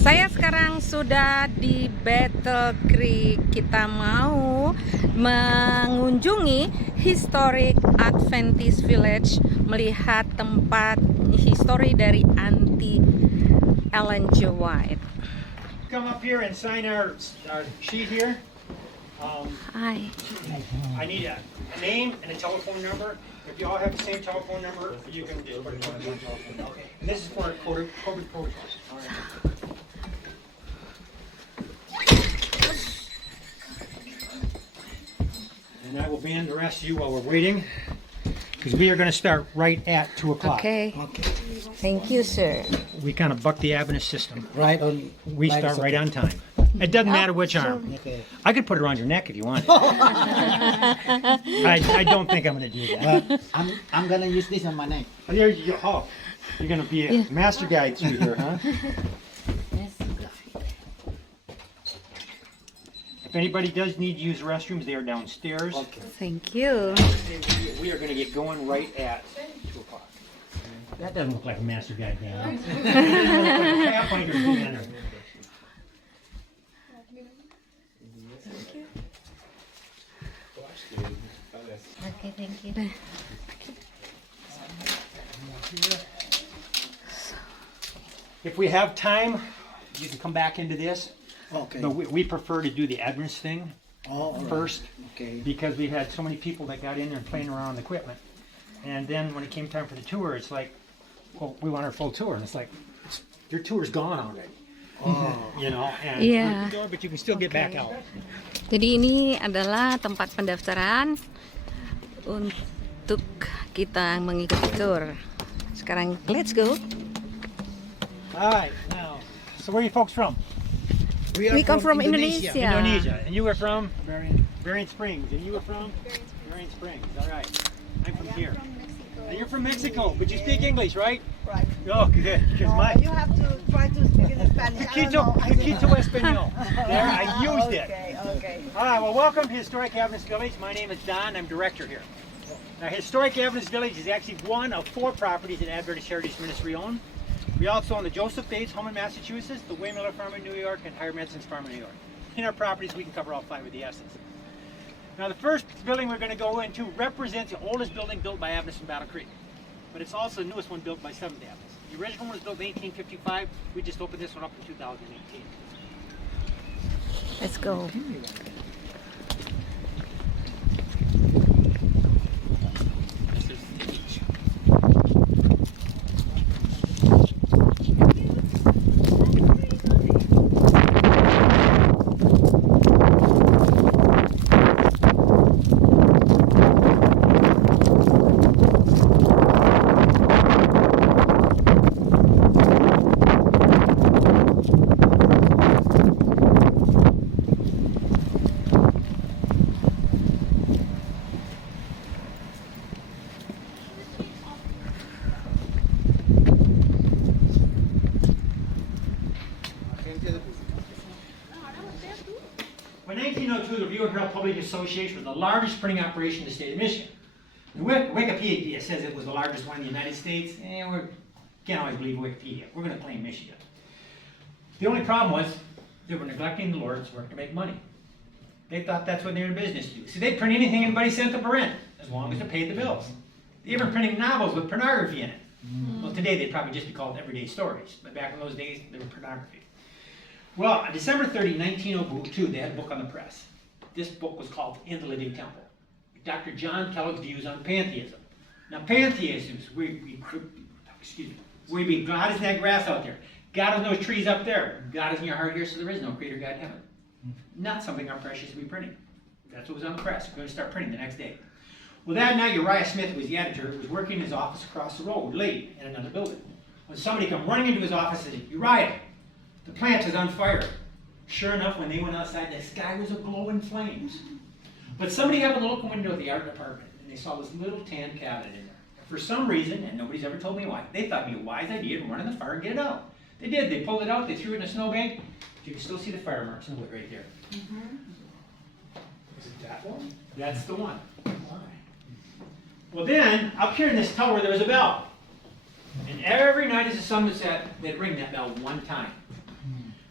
Saya sekarang sudah di Battle Creek. Kita mau mengunjungi Historic Adventist Village, melihat tempat histori dari Auntie Ellen G. White. Come up here and sign our sheet here. Hi. I need a name and a telephone number. If you all have the same telephone number, you can just put it on one telephone. Okay. And this is for COVID protocol. All right. And I will ban the rest of you while we're waiting, because we are going to start right at 2 o'clock. Okay. Okay. Thank you, sir. We kind of buck the Adventist system. Right on. We start right on time. It doesn't matter which arm. Okay. I could put it around your neck if you want. I don't think I'm going to do that. I'm gonna use this on my neck. There you go. Oh, you're going to be a master guide through here, huh? If anybody does need to use restrooms, they are downstairs. Okay. Thank you. We are going to get going right at 2 o'clock. That doesn't look like a master guide man. Pathfinder's banner. Okay, thank you. If we have time, you can come back into this. Okay. But we prefer to do the Adventist thing all right. first, Okay. because we've had so many people that got in there and playing around with equipment. And then when it came time for the tour, it's like, well, we want our full tour. And it's like, your tour's gone already. Oh. You know, and Yeah. but you can still get back out. Jadi ini adalah tempat pendaftaran untuk kita mengikuti tour. Sekarang let's go. All right, now, so where are you folks from? We come from Indonesia. Indonesia. And you were from? Buren Springs. And you were from? Buren Springs. All right. I'm from here. And you're from Mexico, but you speak English, right? Right. Oh, good. Because my You have to try to speak in Spanish. Poquito Espanol. There, I used it. Okay, okay. All right, well, welcome to Historic Adventist Village. My name is Don. I'm director here. Now, Historic Adventist Village is actually one of 4 properties that Adventist Heritage Ministry owns. We also own the Joseph Bates home in Massachusetts, the Waymiller Farm in New York, and Higher Medson's Farm in New York. In our properties, we can cover all 5 of the S's. Now, the first building we're going to go into represents the oldest building built by Adventists in Battle Creek, but it's also the newest one built by Seventh-day Adventists. The original one was built in 1855. We just opened this one up in 2018. Let's go. This is the beach. By 1902, the Review and Herald Public Association was the largest printing operation in the state of Michigan. The Wikipedia says it was the largest one in the United States, and we can't always believe Wikipedia. We're going to claim Michigan. The only problem was they were neglecting the Lord's work to make money. They thought that's what they were in business to do. See, they'd print anything anybody sent to Buren, as long as it paid the bills. They were printing novels with pornography in it. Well, today they'd probably just be called everyday stories, but back in those days, they were pornography. Well, on December 30, 1902, they had a book on the press. this book was called In the Living Temple. Dr. John Kellogg's views on pantheism. Now pantheism is God is in that grass out there. God is in those trees up there. God is in your heart here, so there is no creator God in heaven. Not something our press used to be printing. That's what was on the press. We're going to start printing the next day. Well, that night, Uriah Smith, who was the editor, was working in his office across the road, late, in another building. When somebody come running into his office and said, Uriah, the plant is on fire. Sure enough, when they went outside, the sky was aglow in flames. But somebody happened to look in the window of the art department, and they saw this little tan cabinet in there. For some reason, and nobody's ever told me why, they thought it'd be a wise idea to run in the fire and get it out. They did. They pulled it out. They threw it in a snowbank. You can still see the fire marks in the wood right there. Is it that one? That's the one. Why? Well then, up here in this tower, there was a bell. And every night as the sun would set, they'd ring that bell one time.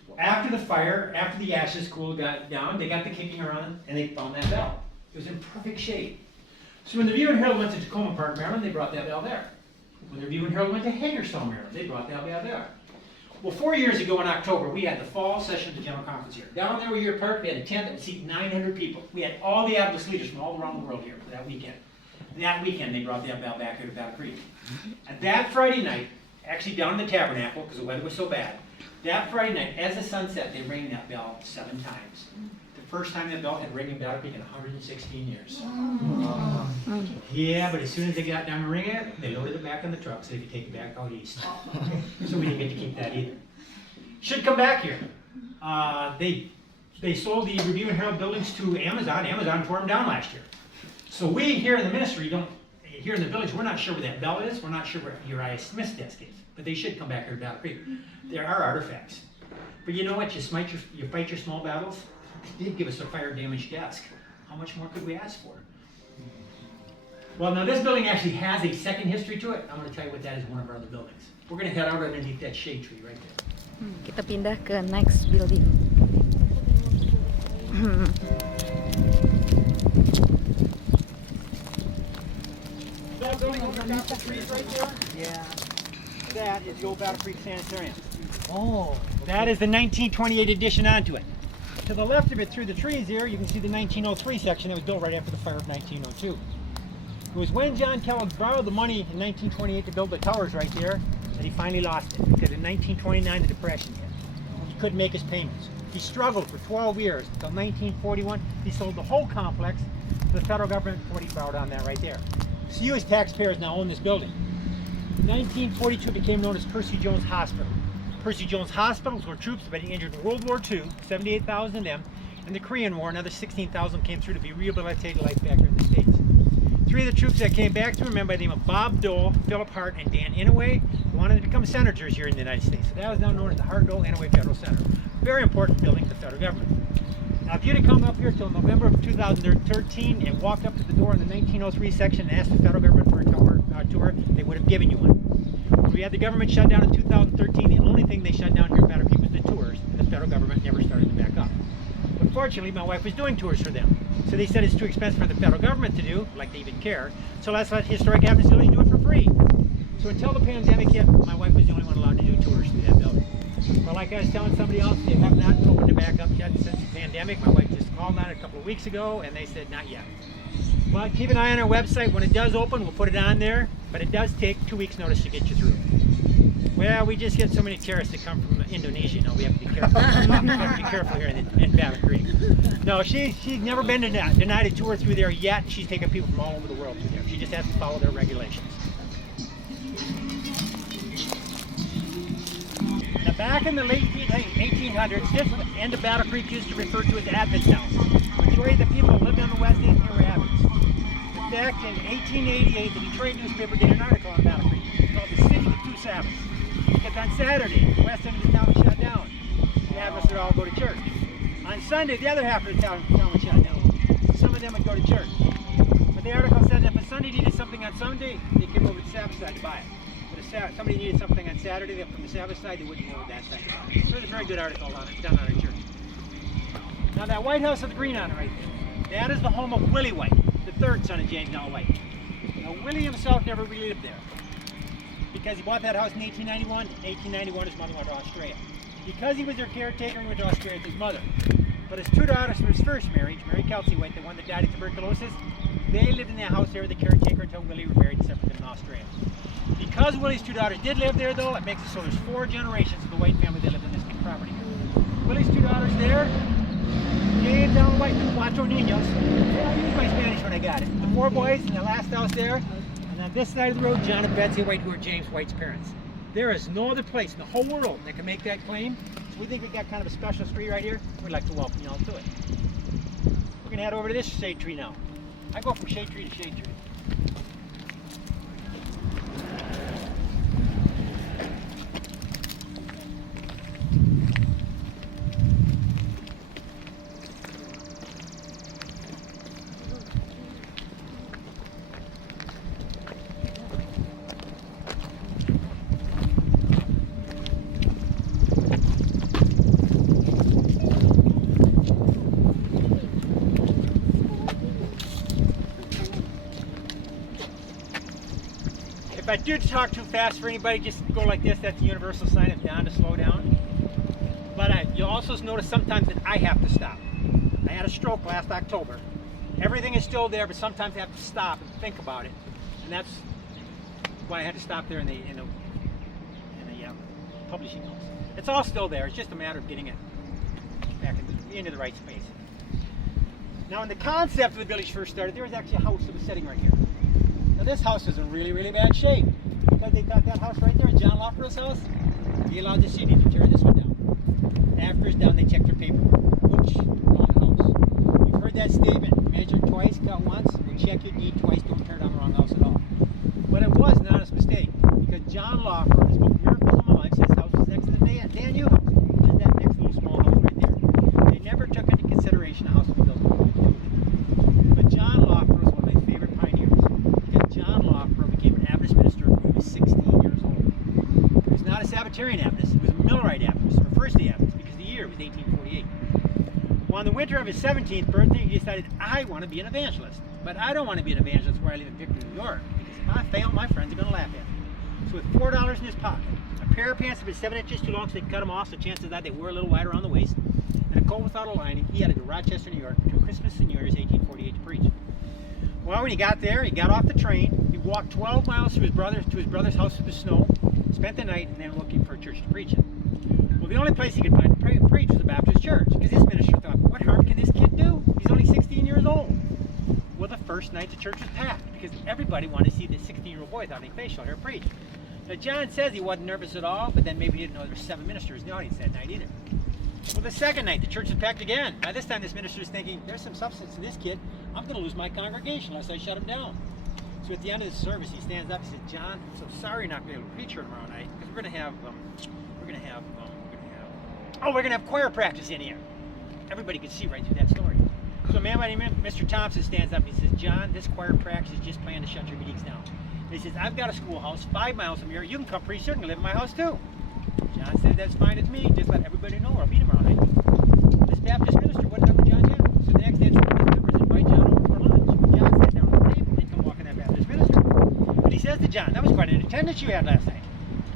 Well, after the fire, after the ashes cooled down, they got the kicking around and they found that bell. It was in perfect shape. So when the Buren Herald went to Tacoma Park, Maryland, they brought that bell there. When the Buren Herald went to Hagerstown, Maryland, they brought that bell there. Well, 4 years ago in October, we had the fall session of the General Conference here. Down there where you're parked, we had a tent that would seat 900 people. We had all the Adventist leaders from all around the world here for that weekend. That weekend, they brought that bell back here to Battle Creek. And that Friday night, actually down in the Tabernacle, because the weather was so bad, that Friday night, as the sun set, they rang that bell 7 times. The first time that bell had ring in Battle Creek in 116 years. Yeah, but as soon as they got down to ring it, they loaded it back in the truck so they could take it back out east. So we didn't get to keep that either. Should come back here. They sold the Review and Herald buildings to Amazon. Amazon tore them down last year. So we here in the ministry here in the village, we're not sure where that bell is. We're not sure where Uriah Smith's desk is. But they should come back here to Battle Creek. There are artifacts. But you know what? You fight your small battles. They did give us a fire-damaged desk. How much more could we ask for? Well, now this building actually has a second history to it. I'm going to tell you what that is in one of our other buildings. We're going to head out underneath that shade tree right there. Kita pindah ke next building. That building over top the trees right there? Yeah. That is the old Battle Creek Sanitarium. Oh. That is the 1928 addition onto it. To the left of it, through the trees here, you can see the 1903 section that was built right after the fire of 1902. It was when John Kellogg borrowed the money in 1928 to build the towers right there that he finally lost it, because in 1929 the Depression hit. He couldn't make his payments. He struggled for 12 years until 1941. He sold the whole complex to the federal government for what he borrowed on that right there. So you as taxpayers now own this building. 1942 became known as Percy Jones Hospital. Percy Jones Hospitals were troops that had been injured in World War II, 78,000 of them, and the Korean War, another 16,000 came through to be rehabilitated life back here in the States. 3 of the troops that came back through, remember by the name of Bob Dole, Philip Hart, and Dan Inouye, who wanted to become senators here in the United States. So that was now known as the Hart-Dole Inouye Federal Center. Very important building to the federal government. Now, if you'd have come up here till November of 2013 and walked up to the door in the 1903 section and asked the federal government for a tour, they would have given you one. When we had the government shut down in 2013, the only thing they shut down here in Battle Creek was the tours, and the federal government never started to back up. But fortunately, my wife was doing tours for them. So they said it's too expensive for the federal government to do, like they even care, so let's let Historic Adventist Village do it for free. So until the pandemic hit, my wife was the only one allowed to do tours through that building. But like I was telling somebody else, they have not opened it back up yet since the pandemic. My wife just called on it a couple of weeks ago, and they said not yet. But keep an eye on our website. When it does open, we'll put it on there, but it does take 2 weeks' notice to get you through. Well, we just get so many tourists that come from Indonesia. No, we have to be careful. We have to be careful here in Battle Creek. No, she's never been denied a tour through there yet. She's taken people from all over the world through there. She just has to follow their regulations. Now, back in the late 1800s, this end of Battle Creek used to refer to as Adventstown. The majority of the people who lived on the west end here were Adventists. In fact, in 1888, the Detroit newspaper did an article on Battle Creek. It's called The City of Two Sabbaths. Because on Saturday, the west end of the town was shut down. The Adventists would all go to church. On Sunday, the other half of the town was shut down. Some of them would go to church. But the article said that if a Sunday needed something on Sunday, they came over to the Sabbath side to buy it. But if somebody needed something on Saturday from the Sabbath side, they wouldn't go to that side to buy it. So it was a very good article on it, done on our church. Now that White House with the green on it right there, that is the home of Willie White, the third son of James L. White. Now Willie himself never really lived there, because he bought that house in 1891. In 1891, his mother went to Australia. Because he was their caretaker, he went to Australia with his mother. But his two daughters from his first marriage, Mary Kelsey White, the one that died of tuberculosis, they lived in that house there with the caretaker until Willie was married and separated in Australia. Because Willie's two daughters did live there, though, it makes it so there's 4 generations of the White family that lived in this property here. Willie's two daughters there, James Allen White and Cuatro Niños. I used my Spanish when I got it. The 4 boys in the last house there, and on this side of the road, John and Betsy White, who are James White's parents. There is no other place in the whole world that can make that claim. So we think we've got kind of a special street right here. We'd like to welcome you all to it. We're going to head over to this shade tree now. I go from shade tree to shade tree. If I do talk too fast for anybody, just go like this. That's the universal sign of down to slow down. But you'll also notice sometimes that I have to stop. I had a stroke last October. Everything is still there, but sometimes I have to stop and think about it. And that's why I had to stop there in the publishing house. It's all still there. It's just a matter of getting it back into the right space. Now, when the concept of the village first started, there was actually a house that was sitting right here. Now this house is in really, really bad shape because they thought that house right there, John Loffer's house, he allowed the city to tear this one down. After it's done, they checked their paperwork. Whoops, wrong house. You've heard that statement, measure twice, cut once, or check your deed twice, don't tear down the wrong house at all. But it was an honest mistake because John Loffer, in his book Miracles of My Life, says house was next to the Dan U house. There's that next little small house right there. They never took into consideration a house was built. But John Loffer was one of my favorite pioneers. John Loffer became an Adventist minister when he was 16 years old. He was not a Sabbatarian Adventist, he was a Millerite Adventist, or First-day Adventist, because the year was 1848. Well, on the winter of his 17th birthday, he decided, I want to be an evangelist. But I don't want to be an evangelist where I live in Victor, New York, because if I fail, my friends are going to laugh at me. So with $4 in his pocket, a pair of pants that were 7 inches too long so they could cut them off, so chances are they were a little wider around the waist, and a coat without a lining, he headed to Rochester, New York, between Christmas and New Year's 1848 to preach. Well, when he got there, he got off the train, he walked 12 miles to his brother's house through the snow, spent the night, and then looking for a church to preach in. Well, the only place he could find to preach was the Baptist church, because this minister thought, what harm can this kid do? He's only 16 years old. Well, the first night the church was packed, because everybody wanted to see this 16-year-old boy without any facial hair preach. Now, John says he wasn't nervous at all, but then maybe he didn't know there were 7 ministers in the audience that night either. Well, the second night, the church was packed again. By this time, this minister was thinking, there's some substance in this kid. I'm going to lose my congregation unless I shut him down. So at the end of the service, he stands up and says, John, I'm so sorry you're not going to be able to preach here tomorrow night, because we're going to have choir practice in here. Everybody could see right through that story. So a man by the name of Mr. Thompson stands up and he says, John, this choir practice is just planning to shut your meetings down. And he says, I've got a schoolhouse 5 miles from here. You can come preach here and live in my house too. John said, that's fine with me. Just let everybody know I'll be tomorrow night. This Baptist minister wouldn't have John yet. So the next day, one of his members invite John over for lunch. When John sat down at the table, they'd come walking that Baptist minister. And he says to John, that was quite an attendance you had last night.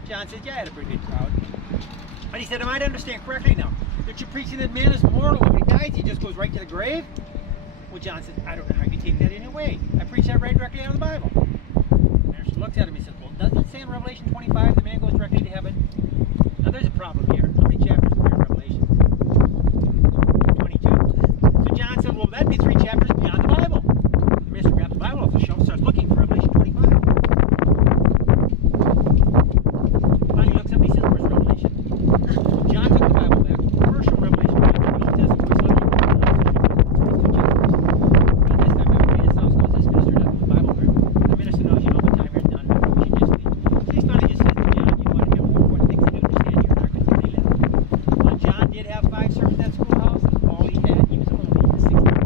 John said, yeah, I had a pretty good crowd. But he said, am I to understand correctly now that you're preaching that man is mortal, when he dies, he just goes right to the grave? Well, John said, I don't know how you take that any way. I preach that right directly out of the Bible. The minister looks at him and says, well, doesn't it say in Revelation 25 the man goes directly to heaven? Now there's a problem here. How many chapters are there in Revelation? 22. So John said, well, that'd be 3 chapters beyond the Bible. The minister grabs the Bible off the shelf and starts looking for Revelation 25. Finally he looks up and he says, where's Revelation? John took the Bible back, first from Revelation 5, the Old Testament, was looking for But this time everybody in his house knows this minister doesn't know the Bible very well. The minister knows, my time here's done, we should just leave. So he's finally just says to John, you want to have more important things to do to stand here darkness where he lived. Well, John did have 5 sermons at that schoolhouse, and all he had, he was only in the 16th.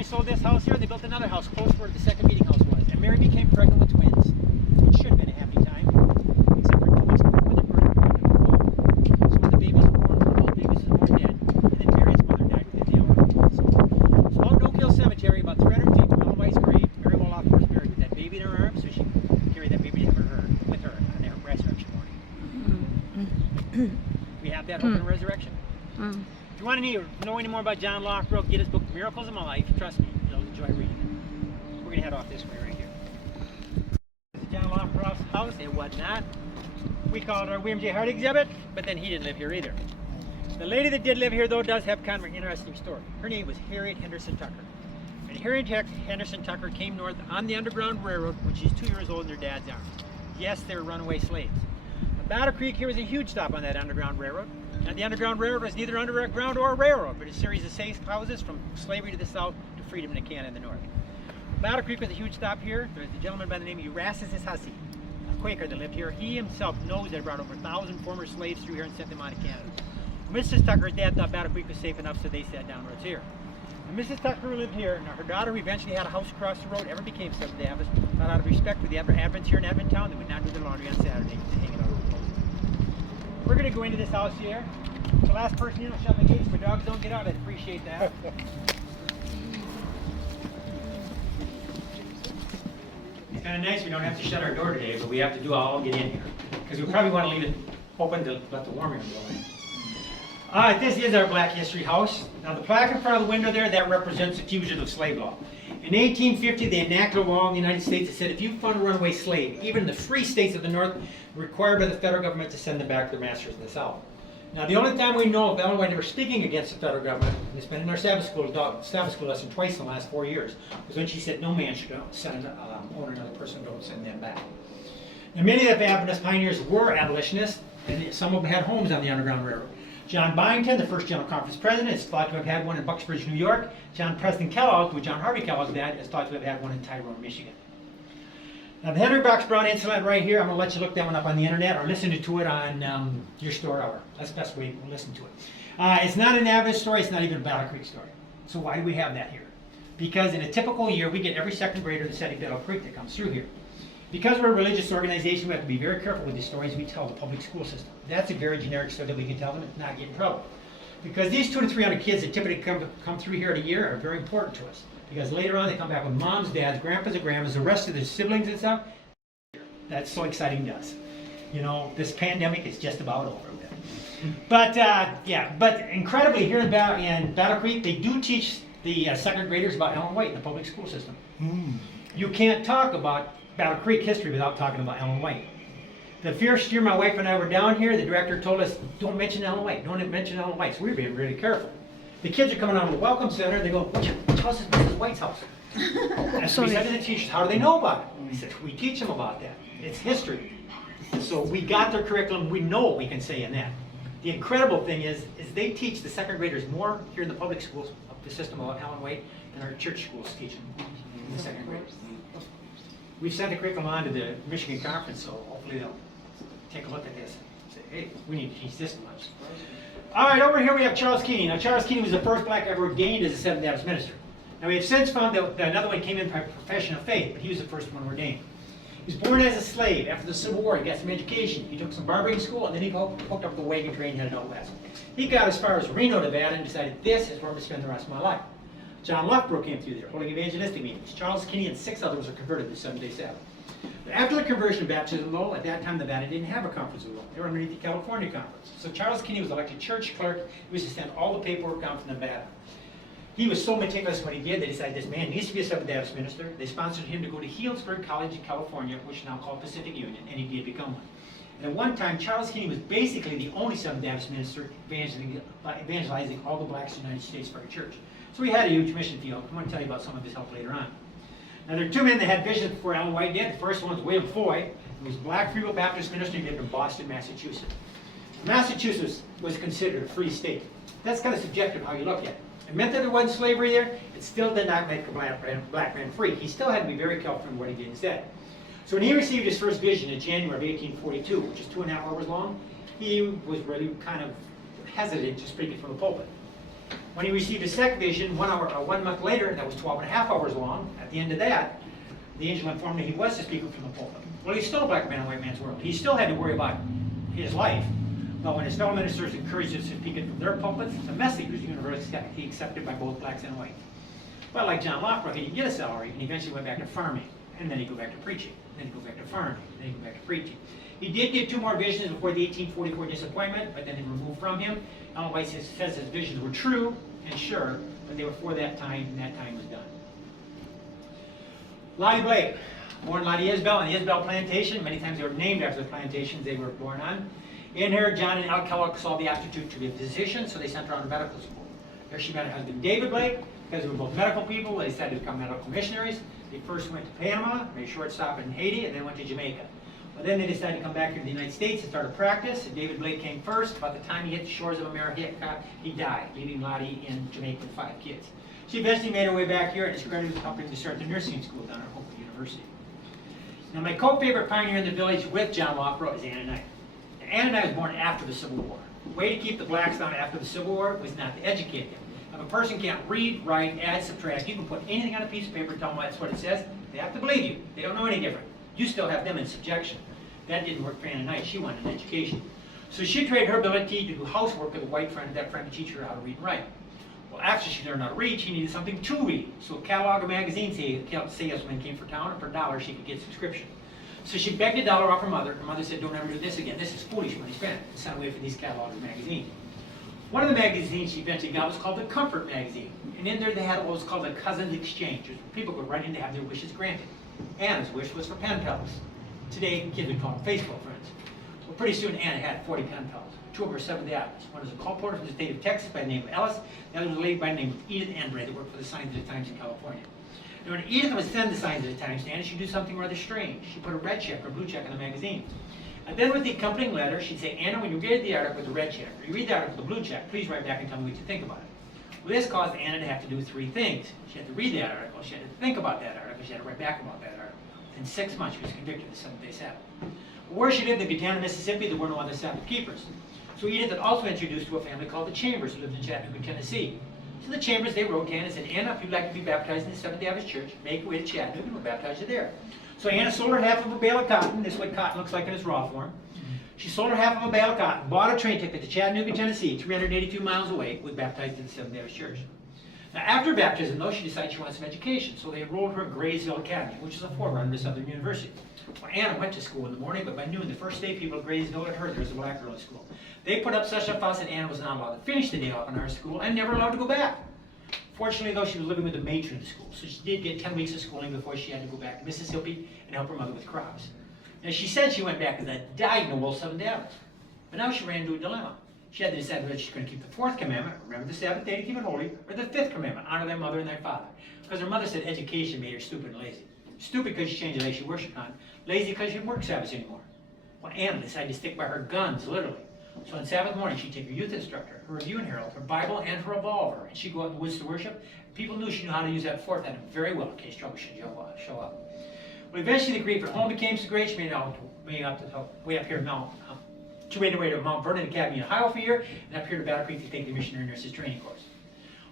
Mary sold this house here, they built another house close to where the second meeting house was. And Mary became pregnant with twins, which should have been a happy time, except for 2 weeks before the birth. So when the babies were born, both babies were born dead. And then Mary's mother died within the hour. So out at Oak Hill Cemetery, about 300 feet from Ellen White's grave, Mary Wolof was buried with that baby in her arms, so she could carry that baby with her on their resurrection morning. We have that hope and resurrection. If you want to know any more about John Lockbrook, get his book, Miracles of My Life. Trust me, you'll enjoy reading it. We're going to head off this way right here. This is John Lockbrook's house and whatnot. We call it our William J. Hart exhibit, but then he didn't live here either. The lady that did live here, though, does have kind of an interesting story. Her name was Harriet Henderson Tucker. And Harriet Henderson Tucker came north on the Underground Railroad when she's 2 years old in her dad's arms. Yes, they were runaway slaves. Battle Creek here was a huge stop on that Underground Railroad. And the Underground Railroad was neither underground or a railroad, but a series of safe houses from slavery to the south to freedom in Canada in the north. Battle Creek was a huge stop here. There's a gentleman by the name of Uriah Smith, a Quaker that lived here. He himself knows they brought over 1,000 former slaves through here and sent them on to Canada. Mrs. Tucker's dad thought Battle Creek was safe enough, so they sat down where it's here. And Mrs. Tucker lived here, and her daughter, who eventually had a house across the road, ever became Seventh-day Adventist, thought out of respect for the Adventists here in Edmonton, they would not do their laundry on Saturday to hang it out. We're going to go into this house here. The last person in will shut my gates. My dogs don't get out. I'd appreciate that. It's kind of nice we don't have to shut our door today, but we have to do all get in here. Because we probably want to leave it open to let the warm air blow in. This is our Black History house. Now the plaque in front of the window there, that represents the fugitive slave law. In 1850, they enacted a law in the United States that said if you found a runaway slave, even in the free states of the North, required by the federal government to send them back to their masters in the South. Now, the only time we know of Ellen White ever speaking against the federal government, and it's been in our Sabbath school lesson twice in the last 4 years, was when she said no man should send own another person, don't send them back. Now, many of the Adventist pioneers were abolitionists, and some of them had homes on the Underground Railroad. John Byington, the first General Conference president, is thought to have had one in Bucksbridge, New York. John Preston Kellogg, who John Harvey Kellogg's dad, is thought to have had one in Tyrone, Michigan. Now the Henry Box Brown incident right here, I'm going to let you look that one up on the internet or listen to it on your store hour. That's the best way to listen to it. It's not an Adventist story, it's not even a Battle Creek story. So why do we have that here? Because in a typical year, we get every second grader to study Battle Creek that comes through here. Because we're a religious organization, we have to be very careful with the stories we tell the public school system. That's a very generic story that we can tell them and not get in trouble. Because these 200 to 300 kids that typically come through here a year are very important to us. Because later on they come back with moms, dads, grandpas, and grandmas, the rest of their siblings and stuff. That's so exciting to us. You know, this pandemic is just about over with. But but incredibly here in Battle Creek, they do teach the second graders about Ellen White in the public school system. You can't talk about Battle Creek history without talking about Ellen White. The first year my wife and I were down here, the director told us, don't mention Ellen White, don't mention Ellen White. So we were being really careful. The kids are coming out of the Welcome Center, they go, which house is Mrs. White's house? And so we said to the teachers, how do they know about it? We said, we teach them about that. It's history. So we got their curriculum, we know what we can say in that. The incredible thing is they teach the second graders more here in the public schools of the system about Ellen White than our church schools teach them in the second grade. We've sent the curriculum on to the Michigan Conference, so hopefully they'll take a look at this and say, hey, we need to teach this much. All right, over here we have Charles Kinney. Now, Charles Kinney was the first black ever ordained as a Seventh-day Adventist minister. Now, we have since found that another one came in by profession of faith, but he was the first one ordained. He was born as a slave. After the Civil War, he got some education. He took some barbering school, and then he hooked up the wagon train and headed out west. He got as far as Reno, Nevada, and decided this is where I'm going to spend the rest of my life. John Lockbrook came through there, holding evangelistic meetings. Charles Kinney and 6 others were converted to Seventh-day Sabbath. After the conversion of baptism, though, at that time Nevada didn't have a conference of law. They were underneath the California conference. So Charles Kinney was elected church clerk. He was to send all the paperwork down from Nevada. He was so meticulous in what he did, they decided this man needs to be a Seventh-day Adventist minister. They sponsored him to go to Healdsburg College in California, which is now called Pacific Union, and he did become one. And at one time, Charles Kinney was basically the only Seventh-day Adventist minister evangelizing all the blacks in the United States for a church. So he had a huge mission field. I'm going to tell you about some of his help later on. Now, there are 2 men that had visions before Ellen White did. The first one was William Foy, who was a black Free Will Baptist minister. He lived in Boston, Massachusetts. Massachusetts was considered a free state. That's kind of subjective how you look at it. It meant that there wasn't slavery there. It still did not make a black man free. He still had to be very careful in what he did instead. So when he received his first vision in January of 1842, which is 2.5 hours long, he was really kind of hesitant to speak it from the pulpit. When he received his second vision, 1 month later, that was 12.5 hours long, at the end of that, the angel informed him he was to speak from the pulpit. Well, he's still a black man in a white man's world. He still had to worry about his life. But when his fellow ministers encouraged him to speak it from their pulpits, the message was universally accepted by both blacks and whites. But like John Lockbrook, he didn't get a salary, and he eventually went back to farming. And then he'd go back to preaching. Then he'd go back to farming. Then he'd go back to preaching. He did get 2 more visions before the 1844 disappointment, but then they were removed from him. Ellen White says his visions were true and sure, but they were for that time, and that time was done. Lottie Blake, born Lottie Isbell on the Isbell plantation. Many times they were named after the plantations they were born on. In her, John and Al Kellogg saw the aptitude to be a physician, so they sent her on to medical school. There she met her husband David Blake. Because they were both medical people, they decided to become medical missionaries. They first went to Panama, made a short stop in Haiti, and then went to Jamaica. But then they decided to come back here to the United States and start a practice. And David Blake came first. About the time he hit the shores of America, he died, leaving Lottie in Jamaica with 5 kids. She eventually made her way back here and is credited with helping to start the nursing school down at Oak Hill University. Now, my co-favorite pioneer in the village with John Lockbrook is Anna Knight. Now, Anna Knight was born after the Civil War. The way to keep the blacks down after the Civil War was not to educate them. If a person can't read, write, add, subtract, you can put anything on a piece of paper, tell them that's what it says, they have to believe you. They don't know any different. You still have them in subjection. That didn't work for Anna Knight. She wanted an education. So she traded her ability to do housework with a white friend, that friend to teach her how to read and write. Well, after she learned how to read, she needed something to read. So a catalog of magazines salesmen came for town, and for $1 she could get a subscription. So she begged $1 off her mother. Her mother said, "Don't ever do this again. This is foolish money spent." And sent away for these catalogs of magazines. One of the magazines she eventually got was called the Comfort Magazine. And in there they had what was called a Cousins Exchange. People could write in to have their wishes granted. Anna's wish was for pen pals. Today, kids would call them Facebook friends. Well, pretty soon Anna had 40 pen pals. 2 of her Seventh-day Adventists. One was a colporteur from the state of Texas by the name of Ellis. The other was a lady by the name of Edith Embray that worked for the Signs of the Times in California. And when Edith would send the Signs of the Times to Anna, she'd do something rather strange. She'd put a red check or a blue check on the magazine. And then with the accompanying letter, she'd say, "Anna, when you read the article with the red check, or you read the article with the blue check, please write back and tell me what you think about it." Well, this caused Anna to have to do 3 things. She had to read that article, she had to think about that article, she had to write back about that article. In 6 months, she was convicted of the Seventh-day Sabbath. Where she lived in Gitana, Mississippi, there were no other Sabbath keepers. So Edith had also introduced to a family called the Chambers, who lived in Chattanooga, Tennessee. So the Chambers, they wrote to Anna and said, "Anna, if you'd like to be baptized in the Seventh-day Adventist Church, make your way to Chattanooga and we'll baptize you there." So Anna sold her half of a bale of cotton. This is what cotton looks like in its raw form. She sold her half of a bale of cotton, bought a train ticket to Chattanooga, Tennessee, 382 miles away, was baptized in the Seventh-day Adventist Church. Now, after baptism, though, she decided she wanted some education, so they enrolled her in Graysville Academy, which is a forerunner to Southern University. Well, Anna went to school in the morning, but by noon, the first day people at Graysville had heard there was a black girl in school. They put up such a fuss that Anna was not allowed to finish the day off in our school and never allowed to go back. Fortunately, though, she was living with the matron of the school, so she did get 10 weeks of schooling before she had to go back to Mississippi and help her mother with crops. Now, she said she went back as a dyed-in-the-wool Seventh-day Adventist, but now she ran into a dilemma. She had to decide whether she's going to keep the 4th commandment, remember the Sabbath day to keep it holy, or the 5th commandment, honor their mother and their father. Because her mother said education made her stupid and lazy. Stupid because she changed the day she worshiped on, lazy because she didn't work Sabbaths anymore. Well, Anna decided to stick by her guns, literally. So on Sabbath morning, she'd take her youth instructor, her review and Herald, her Bible, and her revolver, and she'd go out in the woods to worship. People knew she knew how to use that 4th item very well in case trouble should show up. Well, eventually the grief at home became so great, she made it way up here now. She made her way to Mount Vernon Academy in Ohio for a year, and up here to Battle Creek to take the missionary nurses training course.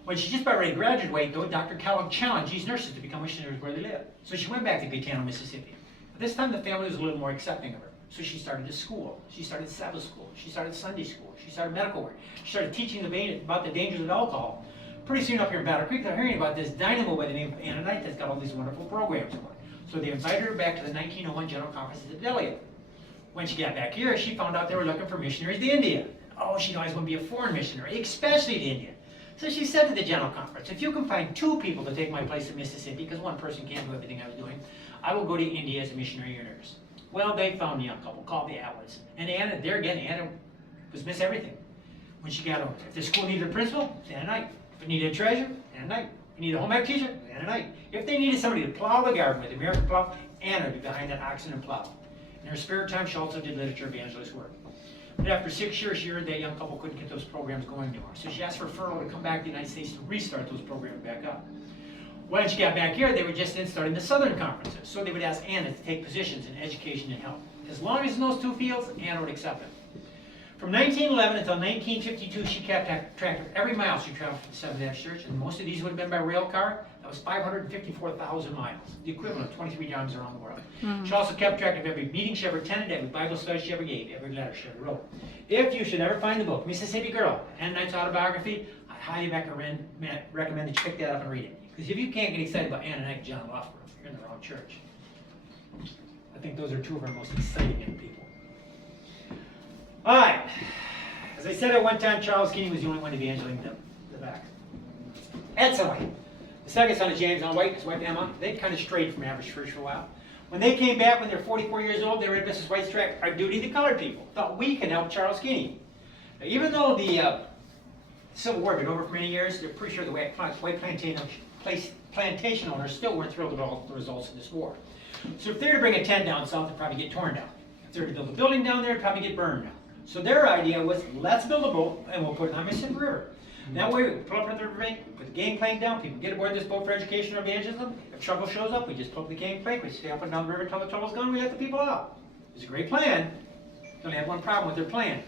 When she just about ready to graduate, though, Dr. Kellogg challenged these nurses to become missionaries where they lived. So she went back to Gitana, Mississippi. But this time the family was a little more accepting of her. So she started a school. She started Sabbath school. She started Sunday school. She started medical work. She started teaching about the dangers of alcohol. Pretty soon up here in Battle Creek, they're hearing about this dynamo by the name of Anna Knight that's got all these wonderful programs going. So they invited her back to the 1901 General Conference at Delia. When she got back here, she found out they were looking for missionaries to India. Oh, she always wanted to be a foreign missionary, especially to India. So she said to the General Conference, "If you can find 2 people to take my place in Mississippi, because one person can't do everything I was doing, I will go to India as a missionary or nurse." Well, they found a young couple called the Atwoods. And Anna, there again, Anna was miss everything. When she got over, if the school needed a principal, it's Anna Knight. If it needed a treasurer, Anna Knight. If it needed a home ec teacher, Anna Knight. If they needed somebody to plow the garden with the American plow, Anna would be behind that oxen and plow. In her spare time, she also did literature evangelist work. But after 6 years, she heard that young couple couldn't get those programs going anymore. So she asked for a referral to come back to the United States to restart those programs back up. When she got back here, they were just then starting the Southern conferences. So they would ask Anna to take positions in education and health. As long as in those 2 fields, Anna would accept it. From 1911 until 1952, she kept track of every mile she traveled from the Seventh-day Adventist Church, and most of these would have been by rail car. That was 554,000 miles, the equivalent of 23 times around the world. She also kept track of every meeting she ever attended, every Bible study she ever gave, every letter she ever wrote. If you should ever find the book, Mississippi Girl, Ann Knight's autobiography, I highly recommend that you pick that up and read it. Because if you can't get excited about Ann Knight and John Loughborough, you're in the wrong church. I think those are two of our most exciting young people. All right. As I said at one time, Charles Kinney was the only one evangelizing the back. Edson White, the second son of James and White, his wife Emma, they kind of strayed from average church for a while. When they came back, when they were 44 years old, they read Mrs. White's tract, Our Duty to Colored People. Thought we can help Charles Kinney. Now, even though the Civil War had been over for many years, they're pretty sure the white plantation owners still weren't thrilled about the results of this war. So if they were to bring a tent down south, it'd probably get torn down. If they were to build a building down there, it'd probably get burned down. So their idea was, let's build a boat and we'll put it on Mississippi River. That way we can pull up into the riverbank, put the gangplank down, people get aboard this boat for education or evangelism. If trouble shows up, we just pull up the gangplank, we stay up and down the river until the trouble's gone, we let the people out. It's a great plan. They only had one problem with their plan.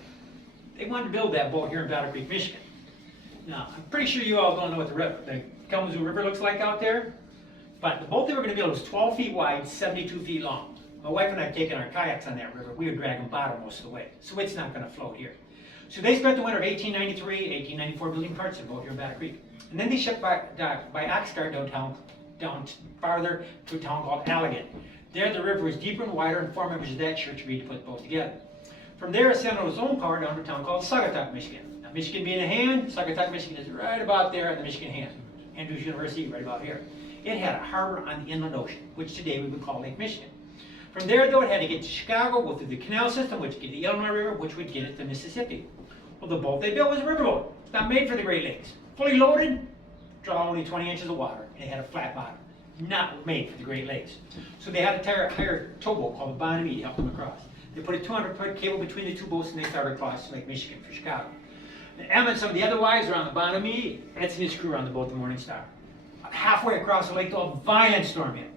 They wanted to build that boat here in Battle Creek, Michigan. Now, I'm pretty sure you all don't know what the Kalamazoo River looks like out there, but the boat they were going to build was 12 feet wide, 72 feet long. My wife and I have taken our kayaks on that river. We would drag them bottom most of the way, so it's not going to float here. So they spent the winter of 1893, 1894 building parts of the boat here in Battle Creek. And then they shipped by ox cart down farther to a town called Allegan. There the river was deeper and wider, and 4 members of that church agreed to put the boat together. From there it sent on its own power down to a town called Saugatuck, Michigan. Now Michigan being a hand, Saugatuck, Michigan is right about there on the Michigan hand. Andrews University right about here. It had a harbor on the inland ocean, which today we would call Lake Michigan. From there, though, it had to get to Chicago, go through the canal system, which would get the Illinois River, which would get it to Mississippi. Well, the boat they built was a riverboat. It's not made for the Great Lakes. Fully loaded, draw only 20 inches of water, and it had a flat bottom. Not made for the Great Lakes. So they had to hire a towboat called the Bonamy to help them across. They put a 200-foot cable between the two boats, and they started across Lake Michigan for Chicago. And Emma and some of the other wives were on the Bonamy. Edson and his crew were on the boat, the Morning Star. Halfway across the lake, though, a violent storm hit.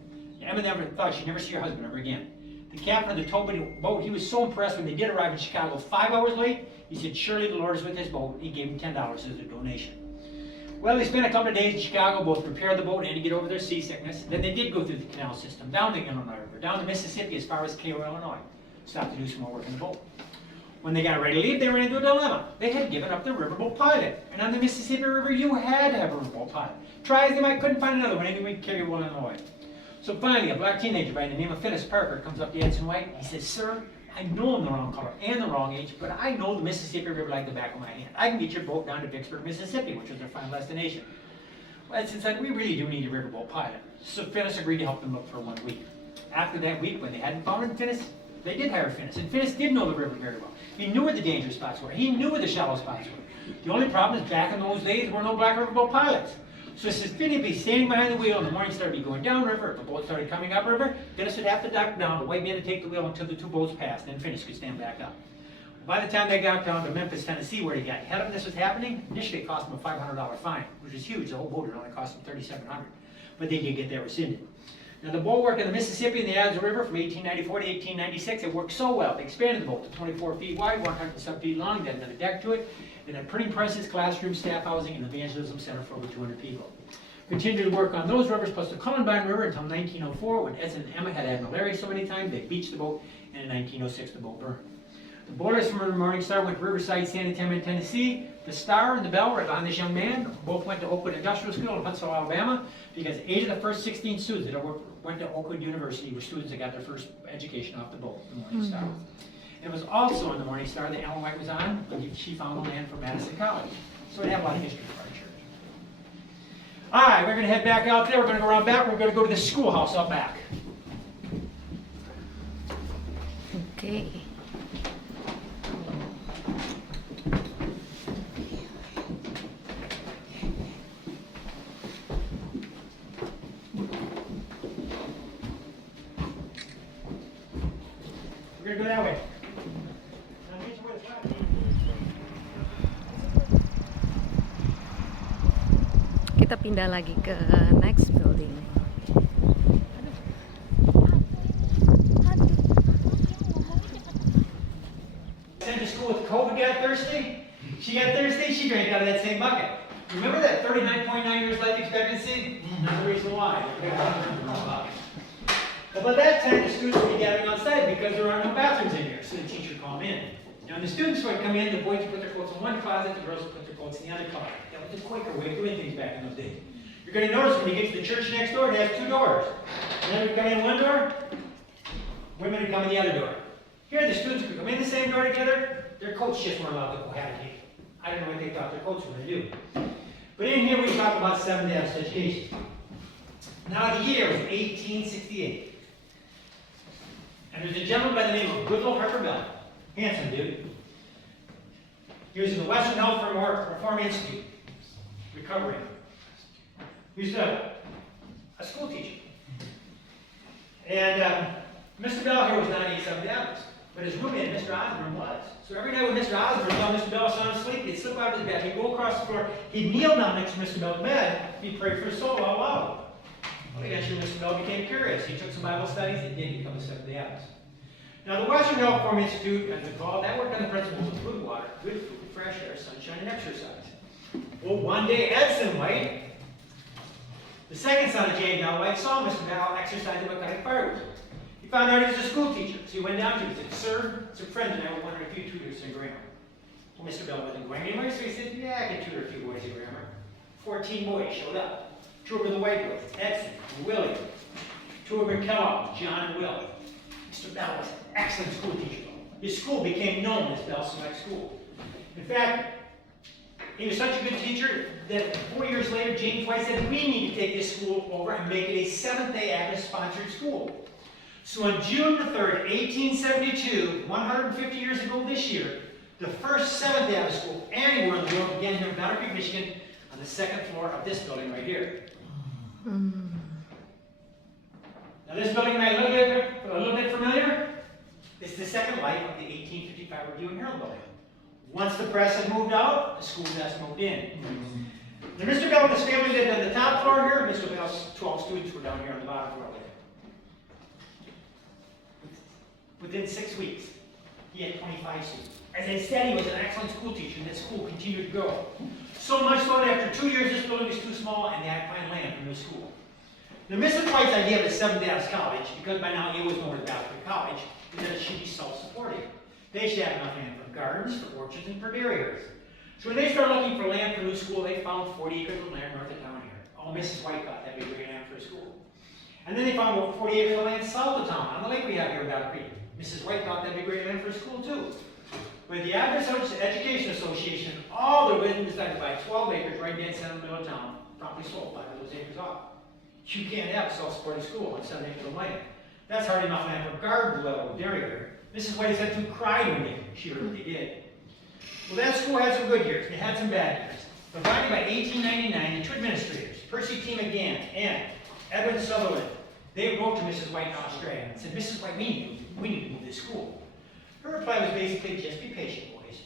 Emma never thought she'd never see her husband ever again. The captain of the towboat, he was so impressed when they did arrive in Chicago 5 hours late. He said, surely the Lord is with his boat. He gave him $10 as a donation. Well, they spent a couple of days in Chicago, both prepared the boat and to get over their seasickness. Then they did go through the canal system, down the Illinois River, down the Mississippi as far as Cairo, Illinois. Stopped to do some more work in the boat. When they got ready to leave, they ran into a dilemma. They had given up their riverboat pilot. And on the Mississippi River, you had to have a riverboat pilot. Try as they might, couldn't find another one anyway, Cairo, Illinois. So finally, a black teenager by the name of Phyllis Parker comes up to Edson White. He says, sir, I know I'm the wrong color and the wrong age, but I know the Mississippi River like the back of my hand. I can get your boat down to Vicksburg, Mississippi, which was their final destination. Well, Edson said, we really do need a riverboat pilot. So Phyllis agreed to help them look for 1 week. After that week, when they hadn't found Phyllis, they did hire Phyllis. And Phyllis did know the river very well. He knew where the dangerous spots were. He knew where the shallow spots were. The only problem is back in those days, there were no black riverboat pilots. So Phyllis would be standing behind the wheel, and the Morning Star would be going downriver. If the boat started coming upriver, Phyllis would have to duck down, the white man would take the wheel until the two boats passed, then Phyllis could stand back up. By the time they got down to Memphis, Tennessee, where they got ahead of this was happening, initially it cost them a $500 fine, which was huge. The whole boat only cost them $3,700, but they did get that rescinded. Now the boat worked in the Mississippi and the Adams River from 1894 to 1896. It worked so well, they expanded the boat to 24 feet wide, 100 some feet long, they had another deck to it, and had printing presses, classrooms, staff housing, and evangelism center for over 200 people. Continued to work on those rivers plus the Columbine River until 1904, when Edson and Emma had Admiral Larry so many times they beached the boat, and in 1906 the boat burned. The boilers from the Morning Star went to Riverside, Sanitarium, Tennessee. The Star and the Bell were on this young man. Both went to Oakwood Industrial School in Huntsville, Alabama, because 8 of the first 16 students that went to Oakwood University were students that got their first education off the boat, the Morning Star. And it was also on the Morning Star that Ellen White was on when she found the land for Madison College. So it had a lot of history for our church. All right, we're going to head back out there. We're going to go around back. We're going to go to the schoolhouse out back. Okay. We're going to go that way. Now, meet you where the flag is. Kita pindah lagi ke next building. Sent to school with COVID guys. Well, by that time, the students would be gathering outside because there are no bathrooms in here, so the teacher would call them in. Now, when the students would come in, the boys would put their coats in one closet, the girls would put their coats in the other closet. That was the Quaker way of doing things back in those days. You're going to notice when you get to the church next door, it has two doors. Men would come in one door, women would come in the other door. Here, the students could come in the same door together, their coats just weren't allowed to cohabitate. I don't know what they thought their coats were going to do. But in here, we talk about Seventh-day Adventist education. Now, the year was 1868. And there's a gentleman by the name of Goodloe Harper Bell. Handsome dude. He was in the Western Health Reform Institute, recovering. He was a school teacher. And Mr. Bell here was not a Seventh-day Adventist, but his roommate, Mr. Osborne, was. So every night when Mr. Osborne saw Mr. Bell sound asleep, he'd slip out of his bed, he'd go across the floor, he'd kneel down next to Mr. Bell's bed, he'd pray for his soul out loud. Well, eventually Mr. Bell became curious. He took some Bible studies and did become a Seventh-day Adventist. Now, the Western Health Reform Institute, as it's called, that worked on the principles of good water, good food, fresh air, sunshine, and exercise. Well, one day, Edson White, the second son of James L. White, saw Mr. Bell exercising by cutting firewood. He found out he was a school teacher, so he went down to him and said, "Sir, some friends and I were wondering if you tutor some grammar." Well, Mr. Bell wasn't going anywhere, so he said, "Yeah, I can tutor a few boys in grammar." 14 boys showed up. 2 were the white boys, Edson and Willie. 2 were Kellogg, John and Will. Mr. Bell was an excellent school teacher. His school became known as Bell Select School. In fact, he was such a good teacher that 4 years later, James White said, "We need to take this school over and make it a Seventh-day Adventist sponsored school." So on June the 3rd, 1872, 150 years ago this year, the first Seventh-day Adventist school anywhere in the world began here in Battle Creek, Michigan, on the second floor of this building right here. Now this building might look a little bit familiar. It's the second life of the 1855 Review and Herald building. Once the press had moved out, the school desk moved in. Now Mr. Bell and his family lived on the top floor here. Mr. Bell's 12 students were down here on the bottom floor. Within 6 weeks, he had 25 students. As I said, he was an excellent school teacher, and that school continued to grow. So much so that after 2 years, this building was too small, and they had to find land for a new school. Now, Mrs. White's idea of a Seventh-day Adventist college, because by now it was known as Battle Creek College, is that it should be self-supporting. They should have enough land for gardens, for orchards, and for dairy areas. So when they started looking for land for a new school, they found 40 acres of land north of town here. Oh, Mrs. White thought that'd be great land for a school. And then they found about 40 acres of land south of town, on the lake we have here in Battle Creek. Mrs. White thought that'd be great land for a school, too. But the Adventist Education Association, all their wisdom decided to buy 12 acres right dead center in the middle of town, promptly sold 5 of those acres off. You can't have a self-supporting school on 7 acres of land. That's hardly enough land for garden level dairy area. Mrs. White said to cried when she heard what they did. Well, that school had some good years. It had some bad years. But finally, by 1899, the two administrators, Percy T. McGann and Edwin Sutherland, they wrote to Mrs. White in Australia and said, "Mrs. White, we need to move this school." Her reply was basically, "Just be patient, boys."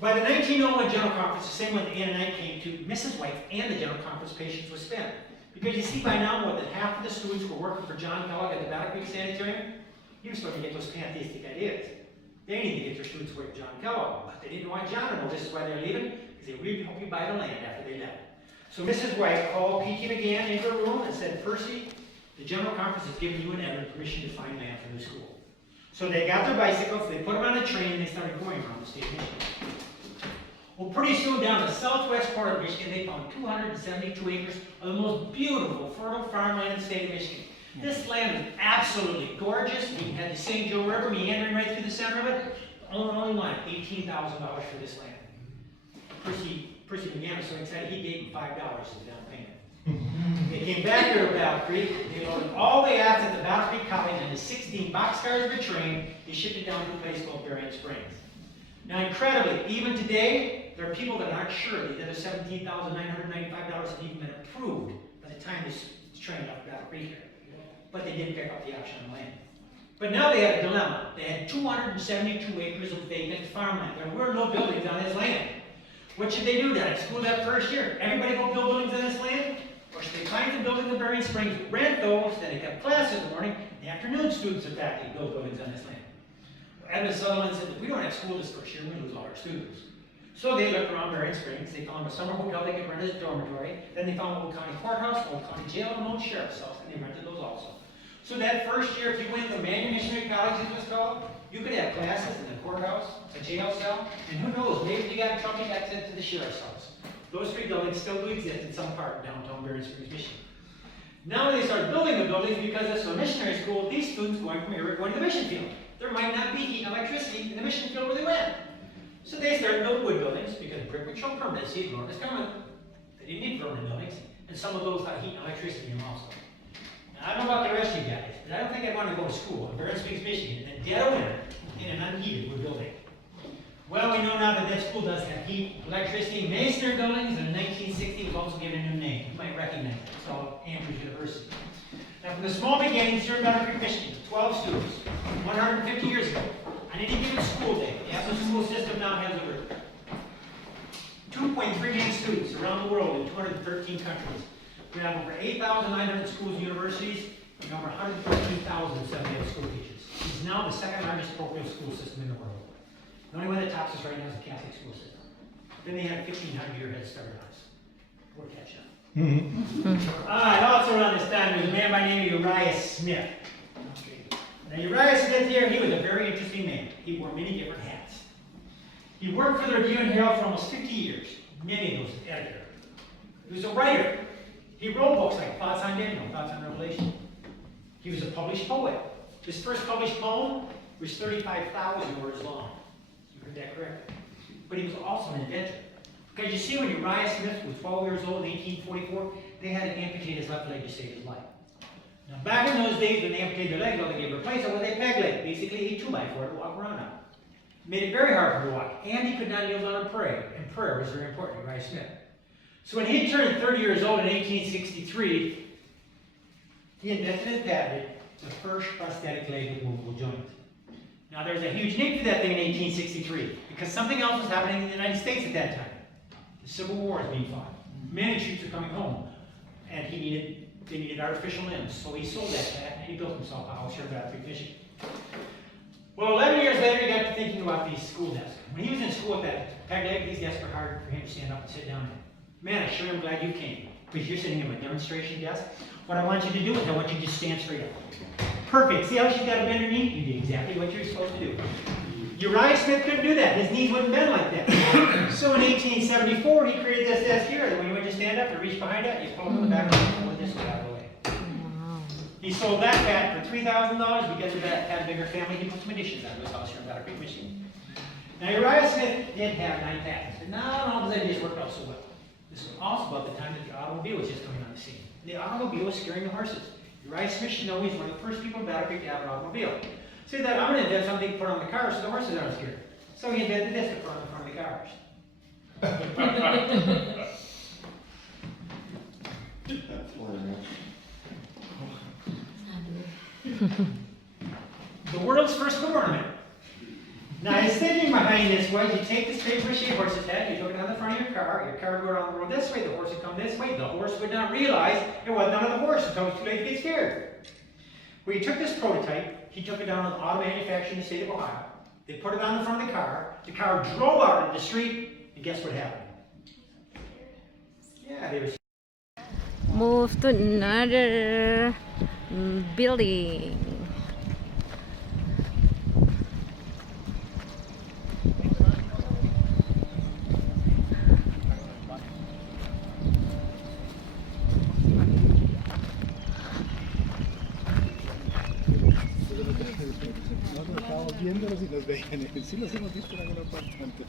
Well, by the 1901 General Conference, the same one that Ann and I came to, Mrs. White and the General Conference patience was spent. Because you see, by now, more than half of the students were working for John Kellogg at the Battle Creek Sanitarium. He was starting to get those pantheistic ideas. They needed to get their students to work with John Kellogg, but they didn't want John to know this is why they're leaving, because they really hope you buy the land after they left. So Mrs. White called P.T. McGann into her room and said, "Percy, the General Conference has given you and Evan permission to find land for the school." So they got their bicycles, they put them on a train, and they started going around the state of Michigan. Well, pretty soon down the southwest corner of Michigan, they found 272 acres of the most beautiful, fertile farmland in the state of Michigan. This land was absolutely gorgeous. We had the St. Joe River meandering right through the center of it. Only wanted $18,000 for this land. Percy McGann was so excited, he gave him $5 as a down payment. They came back here to Battle Creek. They loaded all the assets at the Battle Creek College into 16 boxcars of a train. They shipped it down to a place called Buren Springs. Now, incredibly, even today, there are people that aren't sure that the $17,995 had even been approved by the time this train left Battle Creek here. But they didn't pick up the option on land. But now they had a dilemma. They had 272 acres of vacant farmland. There were no buildings on this land. What should they do then? At school that first year, everybody go build buildings on this land? Or should they find some buildings in Buren Springs, rent those, then they have classes in the morning, in the afternoon students and faculty build buildings on this land? Edwin Sutherland said, "We don't have school this first year, we lose all our students." So they looked around Buren Springs. They found a summer hotel they could rent as a dormitory. Then they found Old County Courthouse, Old County Jail, and Old Sheriff's House, and they rented those also. So that first year, if you went to Missionary College, as it was called, you could have classes in the courthouse, a jail cell, and who knows, maybe if you got in trouble, you got sent to the sheriff's house. Those three buildings still do exist in some part of downtown Buren Springs, Michigan. Now they started building the buildings because this was a missionary school. These students going from here were going to the mission field. There might not be heat and electricity in the mission field where they went. So they started building wood buildings because brick would show permanency, and was coming. They didn't need permanent buildings, and some of those got heat and electricity in them also. Now, I don't know about the rest of you guys, but I don't think I'd want to go to school in Buren Springs, Michigan, in the dead of winter in an unheated wood building. Well, we know now that that school does have heat, electricity. Many Stern buildings in 1960 was also given a new name. You might recognize it. It's called Andrews University. Now, from the small beginnings here in Battle Creek, Michigan, 12 students, 150 years ago, on any given school day, the Adventist school system now has over 2.3 million students around the world in 213 countries. We have over 8,900 schools and universities, and over 113,000 seventh-day school teachers. It's now the second largest parochial school system in the world. The only one that tops us right now is the Catholic school system. Then they had a 1,500-year head start on us. We're catching up. And also around this time, there was a man by the name of Uriah Smith. Okay. Now, Uriah Smith here, he was a very interesting man. He wore many different hats. He worked for the Review and Herald for almost 50 years, many of those as editor. He was a writer. He wrote books like Thoughts on Daniel, Thoughts on Revelation. He was a published poet. His first published poem was 35,000 words long. You heard that correctly. But he was also an inventor. Because you see, when Uriah Smith was 12 years old in 1844, they had to amputate his left leg to save his life. Now, back in those days, when they amputated their legs, all they gave replace it with a peg leg, basically a 2x4 to walk around on. Made it very hard for him to walk, and he could not kneel down and pray. And prayer was very important to Uriah Smith. So when he turned 30 years old in 1863, he invented and patented the first prosthetic leg with movable joint. Now, there's a huge need for that thing in 1863 because something else was happening in the United States at that time. The Civil War was being fought. Many troops were coming home, and they needed artificial limbs. So he sold that patent, and he built himself a house here in Battle Creek, Michigan. Well, 11 years later, he got to thinking about these school desks. When he was in school at that peg leg, these desks were hard for him to stand up and sit down in. Man, I sure am glad you came, because you're sitting in a demonstration desk. What I want you to do is I want you to just stand straight up. Perfect. See how she's got to bend her knee? You did exactly what you're supposed to do. Uriah Smith couldn't do that. His knees wouldn't bend like that. So in 1874, he created this desk here. And when you went to stand up, you reach behind it, you pull it in the back and pull this out of the way. He sold that patent for $3,000 because of that. Had a bigger family. He put some additions on his house here in Battle Creek, Michigan. Now, Uriah Smith did have 9 patents, but not all of his ideas worked out so well. This was also about the time that the automobile was just coming on the scene. The automobile was scaring the horses. Uriah Smith should know he's one of the first people in Battle Creek to have an automobile. So he thought, I'm going to invent something to put on the car so the horses aren't scared. So he invented this to put on the front of the cars. The world's first foot ornament. Now his thinking behind this was you take this paper-shaped horse's head, you took it on the front of your car would go around the road this way, the horse would come this way, the horse would not realize it wasn't on the horse until it was too late to get scared. When he took this prototype, he took it down to the auto manufacturer in the state of Ohio. They put it on the front of the car drove out into the street, and guess what happened? Yeah, they were Move to another building. Nosotros estábamos viéndolos y nos veían. Sí los hemos visto en alguna parte antes.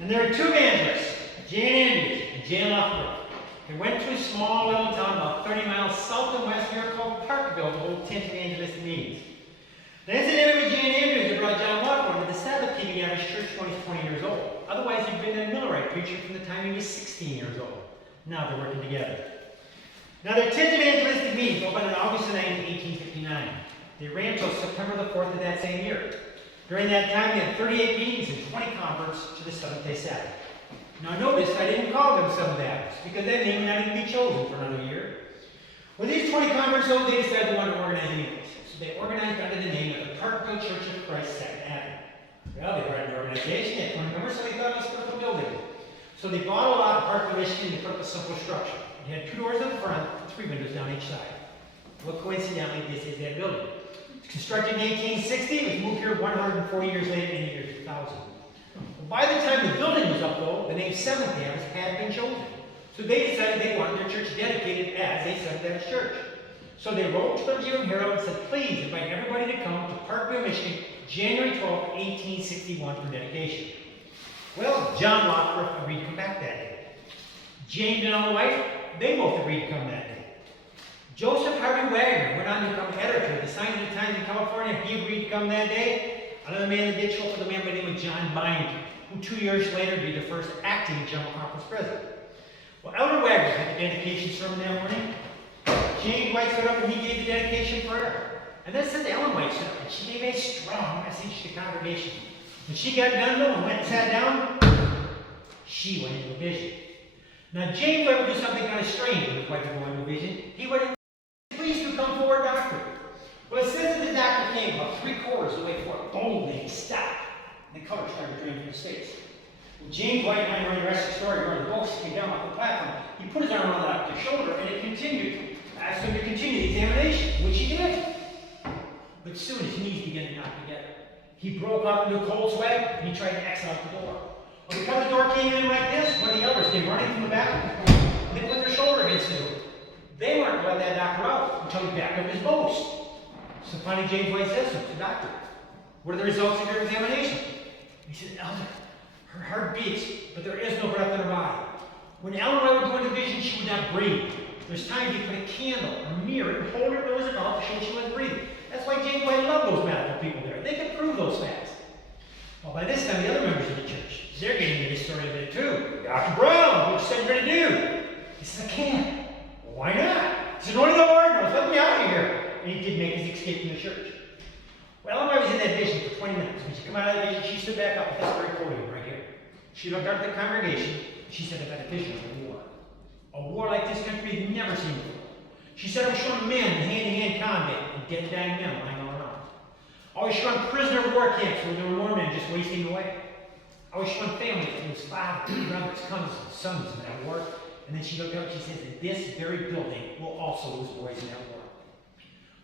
And there are 2 evangelists, Jane Andrews and Jane Leffler. They went to a small little town about 30 miles south and west here called Parkville to hold tent evangelistic meetings. Now, incidentally, with Jane Andrews, they brought John Leffler to the Sabbath keeping Adventist Church when he was 20 years old. Otherwise, he'd been a Millerite preacher from the time he was 16 years old. Now they're working together. Now, their tent evangelistic meetings opened on August 9, 1859. They ran until September the 4th of that same year. During that time, they had 38 meetings and 20 converts to the Seventh-day Sabbath. Now notice I didn't call them Seventh-day Adventists because then they may not even be chosen for another year. Well, these 20 converts, though, they decided they wanted to organize anyways. So they organized under the name of the Parkville Church of Christ, 2nd Avenue. Well, they brought an organization, they had 20 members, so they thought it was a good building. So they bought a lot of Parkville, Michigan, and they put up a simple structure. It had 2 doors in the front, 3 windows down each side. Well, coincidentally, this is that building. It's constructed in 1860, it was moved here 140 years later in the year 2000. Well, by the time the building was up, though, the name Seventh-day Adventist had been chosen. So they decided they wanted their church dedicated as a Seventh-day Adventist church. So they wrote to the Buren Herald and said, please invite everybody to come to Parkville, Michigan, January 12, 1861 for dedication. Well, John Lockwood agreed to come back that day. James and Ellen White, they both agreed to come that day. Joseph Harvey Wagner went on to become editor of the Signs of the Times in California. He agreed to come that day. Another man that did show up was a man by the name of John Byington, who 2 years later would be the first acting General Conference president. Well, Elder Wagner had the dedication sermon that morning. James White stood up and he gave the dedication prayer. And then said to Ellen White stood up and she gave a strong message to the congregation. When she got done though and went and sat down, she went into a vision. Now James White would do something kind of strange when his wife would go into a vision. He would please do come forward, doctor. Well, it says that the doctor came about 3/4 of the way forward, boldly stopped, and the color started draining from his face. Well, James White and I know the rest of the story. Where the boats came down off the platform. He put his arm around the doctor's shoulder, and it continued. Asked him to continue the examination, which he did. But soon his knees began to knock together. He broke out into a cold sweat, and he tried to exit out the door. Well, because the door came in like this, one of the elders came running from the back, and they put their shoulder against the door. They weren't going to let that doctor out until he backed up his boast. So finally James White says to him, doctor, what are the results of your examination? He said, Elder, her heart beats, but there is no breath in her body. When Ellen White would go into vision, she would not breathe. There's times he put a candle, a mirror, and hold her nose and mouth to show she wasn't breathing. That's why James White loved those medical people there. They could prove those facts. Well, by this time, the other members of the church, they're getting into this story a bit too. Dr. Brown, what you said you're going to do? He says, I can't. Well, why not? He said, only the Lord knows. Let me out of here. And he did make his escape from the church. Well, Ellen White was in that vision for 20 minutes. When she came out of that vision, she stood back up at this very podium right here. She looked up at the congregation. She said, I've had a vision of a war. A war like this country had never seen before. She said, I was showing men in hand-to-hand combat and dead and dying men lying all around. I was showing prisoner of war camps where there were more men just wasting away. I was showing families whose fathers, brothers, cousins, sons in that war. And then she looked up and she said that this very building will also lose boys in that war.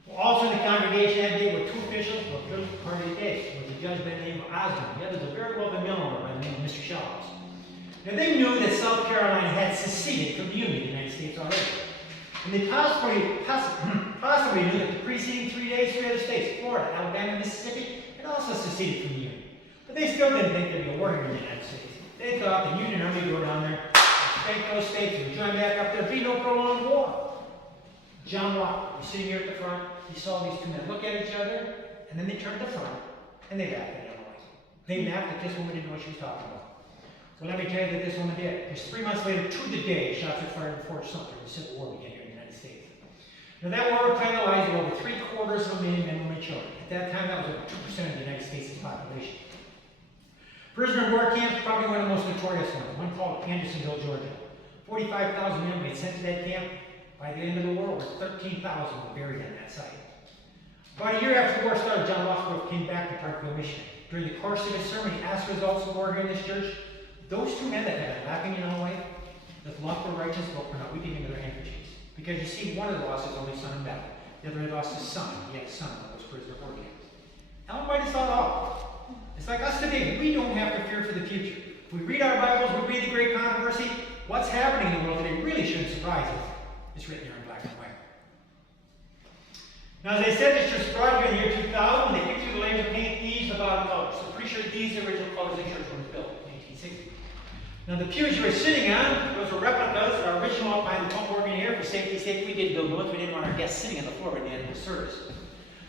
Well, also in the congregation that day were 2 officials who were privileged part of the day. There was a judge by the name of Osborne. The other was a very wealthy millowner by the name of Mr. Shells. Now they knew that South Carolina had seceded from the Union of the United States already. And they possibly knew that the preceding 3 days, 3 other states, Florida, Alabama, Mississippi, had also seceded from the Union. But they still didn't think there'd be a war here in the United States. They thought the Union Army would go down there, take those states, and join back up there. There'd be no prolonged war. John Locke was sitting here at the front. He saw these 2 men look at each other, and then they turned to the front, and they laughed at Ellen White. They laughed that this woman didn't know what she was talking about. So let me tell you that this woman did. Because 3 months later, to the day, shots were fired in Fort Sumter. The Civil War began here in the United States. Now that war would claim the lives of over 3/4 of men, women, and children. At that time, that was over 2% of the United States' population. Prisoner of war camps, probably one of the most notorious ones. One called Andersonville, Georgia. 45,000 men were sent to that camp. By the end of the war, over 13,000 were buried on that site. About a year after the war started, John Lockwood came back to Parkville, Michigan. During the course of his sermon, he asked results of the war here in this church. Those 2 men that had been laughing in Ellen White, that love for righteous folk were not weeping into their handkerchiefs. Because you see, one of them lost his only son in battle. The other had lost his son. He had a son that was prisoner of war camp. Ellen White is not all. It's like us today. We don't have to fear for the future. If we read our Bibles, we read the great controversy. What's happening in the world today really shouldn't surprise us. It's written there in black and white. Now, as I said, this church brought here in the year 2000. They picked through the layers of paint these the bottom colors. So pretty sure these are the original colors the church was built in 1860. Now, the pews you were sitting on, those were replicas. Our original behind the pump organ here, for safety's sake, we did build ones. We didn't want our guests sitting on the floor at the end of the service.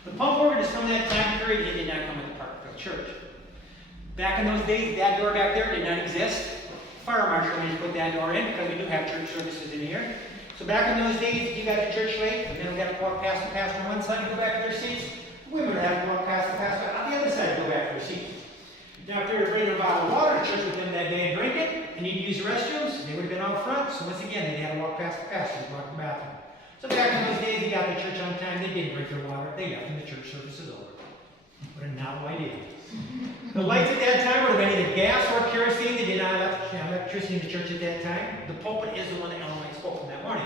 The pump organ is from that time period. It did not come with the Parkville Church. Back in those days, that door back there did not exist. Fire marshal had to put that door in because we do have church services in here. So back in those days, if you got to church late, and then we got to walk past the pastor on one side and go back to their seats. women would have to walk past the pastor on the other side to go back to their seats. Now, if they were bringing a bottle of water to church with them that day and drink it, and need to use the restrooms, they would have been out front. So once again, they had to walk past the pastor to walk to the bathroom. So back in those days, they got to church on time. They didn't drink their water. They left when the church service is over. What a novel idea. The lights at that time would have been either gas or kerosene. They did not have electricity in the church at that time. The pulpit is the one that Ellen White spoke from that morning.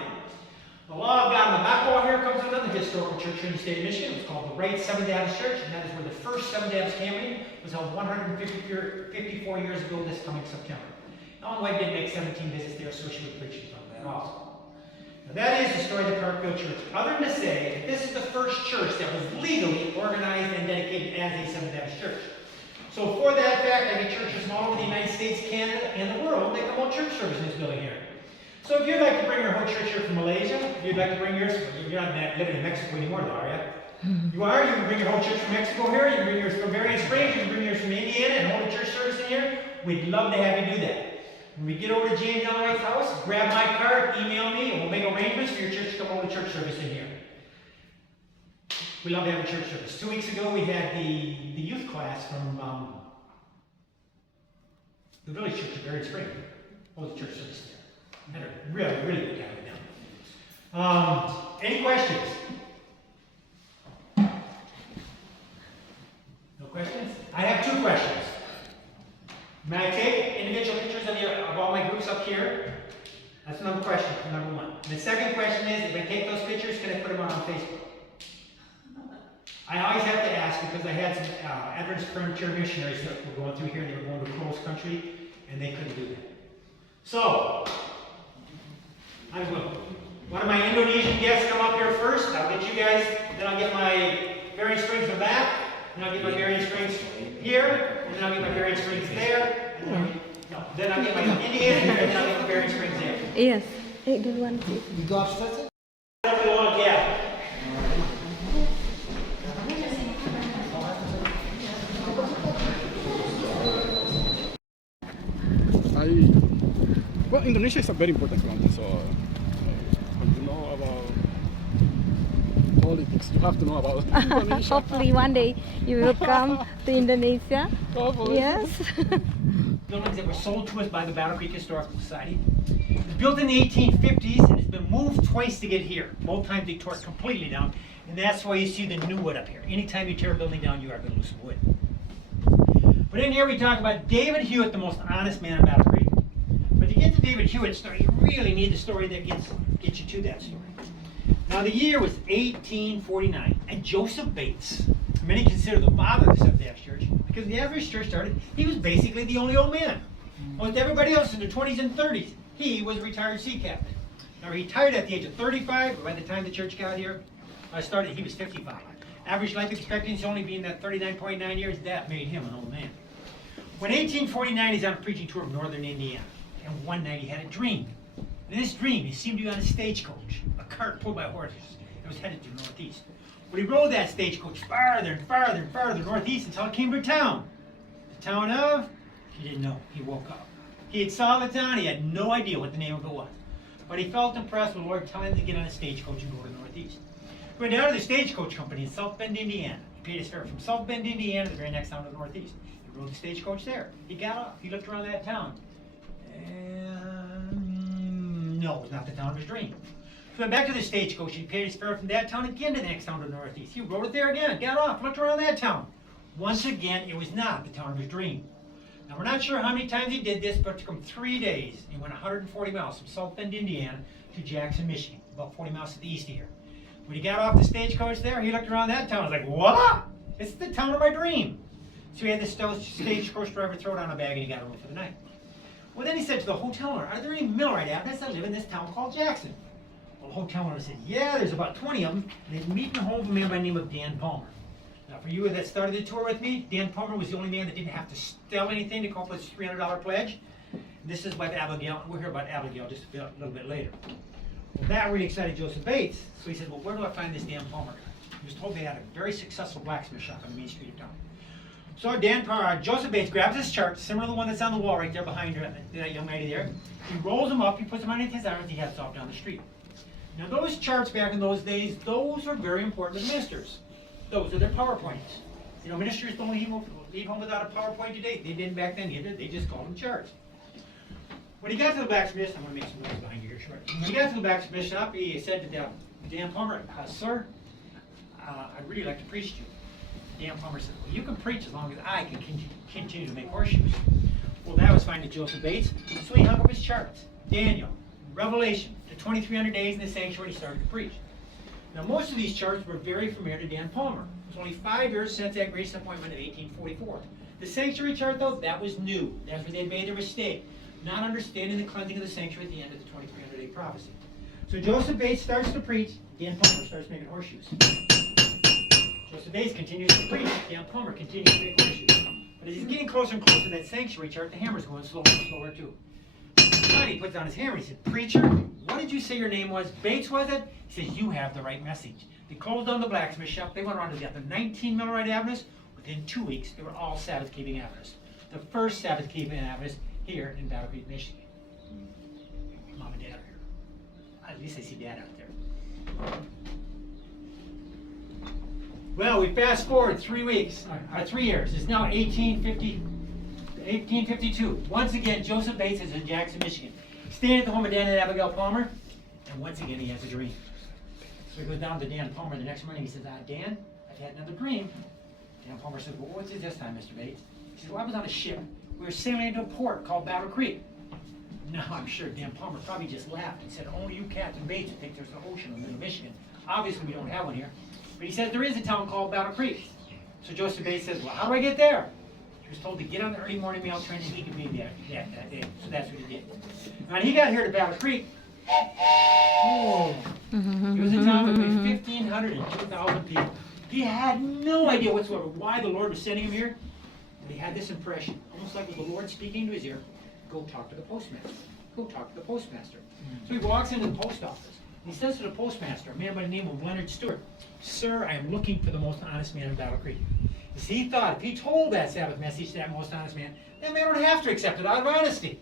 The law of God on the back wall here comes with another historical church here in the state of Michigan. It was called the Right Seventh-day Adventist Church, and that is where the first Seventh-day Adventist campaign was held 154 years ago this coming September. Ellen White did make 17 visits there, so she was preaching from that also. Now that is the story of the Parkville Church. Other than to say that this is the first church that was legally organized and dedicated as a Seventh-day Adventist church. So for that fact, I get churches from all over the United States, Canada, and the world. They come hold church service in this building here. So if you'd like to bring your whole church here from Malaysia, if you'd like to bring yours, you're not living in Mexico anymore, though, are you? You are. You can bring your whole church from Mexico here. You can bring yours from various Springs. You can bring yours from Indiana and hold a church service in here. We'd love to have you do that. When we get over to James Ellen White's house, grab my card, email me, and we'll make arrangements for your church to come hold a church service in here. We love to have a church service. 2 weeks ago, we had the youth class from the village church at Buren Spring. Hold the church service there. Had a really, really good time with them. Any questions? No questions? I have 2 questions. May I take individual pictures of all my groups up here? That's another question, number 1. And the second question is, if I take those pictures, can I put them on Facebook? I always have to ask because I had some Adventist furniture missionaries that were going through here, and they were going to cross country, and they couldn't do that. So, I will. One of my Indonesian guests come up here first. I'll get you guys, then I'll get my Buren Springs from that, and I'll get my Buren Springs here, and then I'll get my Buren Springs there, and then I'll get my Indian, and then I'll get my Buren Springs there. Yes. Duluan sih. You go upstairs? That's a long gap. Well, Indonesia is a very important country, so when you know about politics, you have to know about Indonesia. Hopefully one day you will come to Indonesia. Hopefully. Yes. Buildings that were sold to us by the Battle Creek Historical Society. It was built in the 1850s and it's been moved twice to get here. Both times they tore it completely down, and that's why you see the new wood up here. Anytime you tear a building down, you are going to lose some wood. But in here we talk about David Hewitt, the most honest man in Battle Creek. But to get to David Hewitt's story, you really need the story that gets you to that story. Now the year was 1849, and Joseph Bates, many consider the father of the Seventh-day Adventist Church, because the Adventist Church started, he was basically the only old man. With everybody else in their 20s and 30s, he was a retired sea captain. Now he retired at the age of 35, but by the time the church got here, started, he was 55. Average life expectancy only being that 39.9 years, that made him an old man. When 1849, he's on a preaching tour of northern Indiana, and one night he had a dream. In this dream, he seemed to be on a stagecoach, a cart pulled by horses. It was headed to the northeast. But he rode that stagecoach farther and farther and farther northeast until it came to a town. The town of? He didn't know. He woke up. He had saw the town. He had no idea what the name of it was. But he felt impressed with the Lord telling him to get on a stagecoach and go to the northeast. He went down to the stagecoach company in South Bend, Indiana. He paid his fare from South Bend, Indiana to the very next town to the northeast. He rode the stagecoach there. He got off. He looked around that town. And no, it was not the town of his dream. So he went back to the stagecoach. He paid his fare from that town again to the next town to the northeast. He rode it there again, got off, looked around that town. Once again, it was not the town of his dream. Now, we're not sure how many times he did this, but it took him 3 days. He went 140 miles from South Bend, Indiana to Jackson, Michigan, about 40 miles to the east of here. When he got off the stagecoach there, he looked around that town. He was like, what? It's the town of my dream. So he had the stagecoach driver throw down a bag and he got a room for the night. Well, then he said to the hotel owner, are there any Millwright Adventists that live in this town called Jackson? Well, the hotel owner said, yeah, there's about 20 of them, and they meet in the home of a man by the name of Dan Palmer. Now, for you that started the tour with me, Dan Palmer was the only man that didn't have to sell anything to come up with his $300 pledge. This is what Abigail, we'll hear about Abigail just a little bit later. Well, that really excited Joseph Bates, so he said, well, where do I find this Dan Palmer guy? He was told they had a very successful blacksmith shop on the main street of town. So Joseph Bates grabs his chart, similar to the one that's on the wall right there behind her, that young lady there. He rolls them up, he puts them underneath his arms, he heads off down the street. Now those charts back in those days, those were very important to ministers. Those are their PowerPoints. You know, ministers don't leave home without a PowerPoint today. They didn't back then either. They just called them charts. When he got to the blacksmith, I'm going to make some noise behind you here shortly. When he got to the blacksmith shop, he said to Dan Plummer, "Sir, I'd really like to preach to you." Dan Plummer said, "Well, you can preach as long as I can continue to make horseshoes." Well, that was fine to Joseph Bates, so he hung up his charts. Daniel, Revelation, the 2,300 days in the sanctuary, he started to preach. Now, most of these charts were very familiar to Dan Palmer. It was only 5 years since that grace appointment of 1844. The sanctuary chart, though, that was new. That's where they made their mistake, not understanding the cleansing of the sanctuary at the end of the 2,300-day prophecy. So Joseph Bates starts to preach, Dan Palmer starts making horseshoes. Joseph Bates continues to preach, Dan Palmer continues to make horseshoes. But as he's getting closer and closer to that sanctuary chart, the hammer's going slower and slower too. Finally, he puts down his hammer. He said, "Preacher, what did you say your name was? Bates, was it?" He says, "You have the right message." They closed down the blacksmith shop. They went around to the other 19 Millwright Adventists. Within 2 weeks, they were all Sabbath-keeping Adventists. The first Sabbath-keeping Adventists here in Battle Creek, Michigan. Mom and Dad are here. At least I see Dad out there. Well, we fast forward 3 weeks, 3 years. It's now 1852. Once again, Joseph Bates is in Jackson, Michigan, staying at the home of Dan and Abigail Palmer, and once again he has a dream. So he goes down to Dan Palmer the next morning. He says, "Dan, I've had another dream." Dan Palmer says, "Well, what's it this time, Mr. Bates?" He says, "Well, I was on a ship. We were sailing into a port called Battle Creek." Now, I'm sure Dan Palmer probably just laughed and said, "Only you, Captain Bates, would think there's an ocean in the middle of Michigan. Obviously, we don't have one here." But he says there is a town called Battle Creek. So Joseph Bates says, "Well, how do I get there?" He was told to get on the early morning mail train and he could be there that day. So that's what he did. When he got here to Battle Creek, it was a town between 1,500 and 2,000 people. He had no idea whatsoever why the Lord was sending him here. But he had this impression, almost like with the Lord speaking to his ear, "Go talk to the postmaster. Go talk to the postmaster." So he walks into the post office. He says to the postmaster, a man by the name of Leonard Stewart, "Sir, I am looking for the most honest man in Battle Creek." You see, he thought if he told that Sabbath message to that most honest man, that man would have to accept it out of honesty.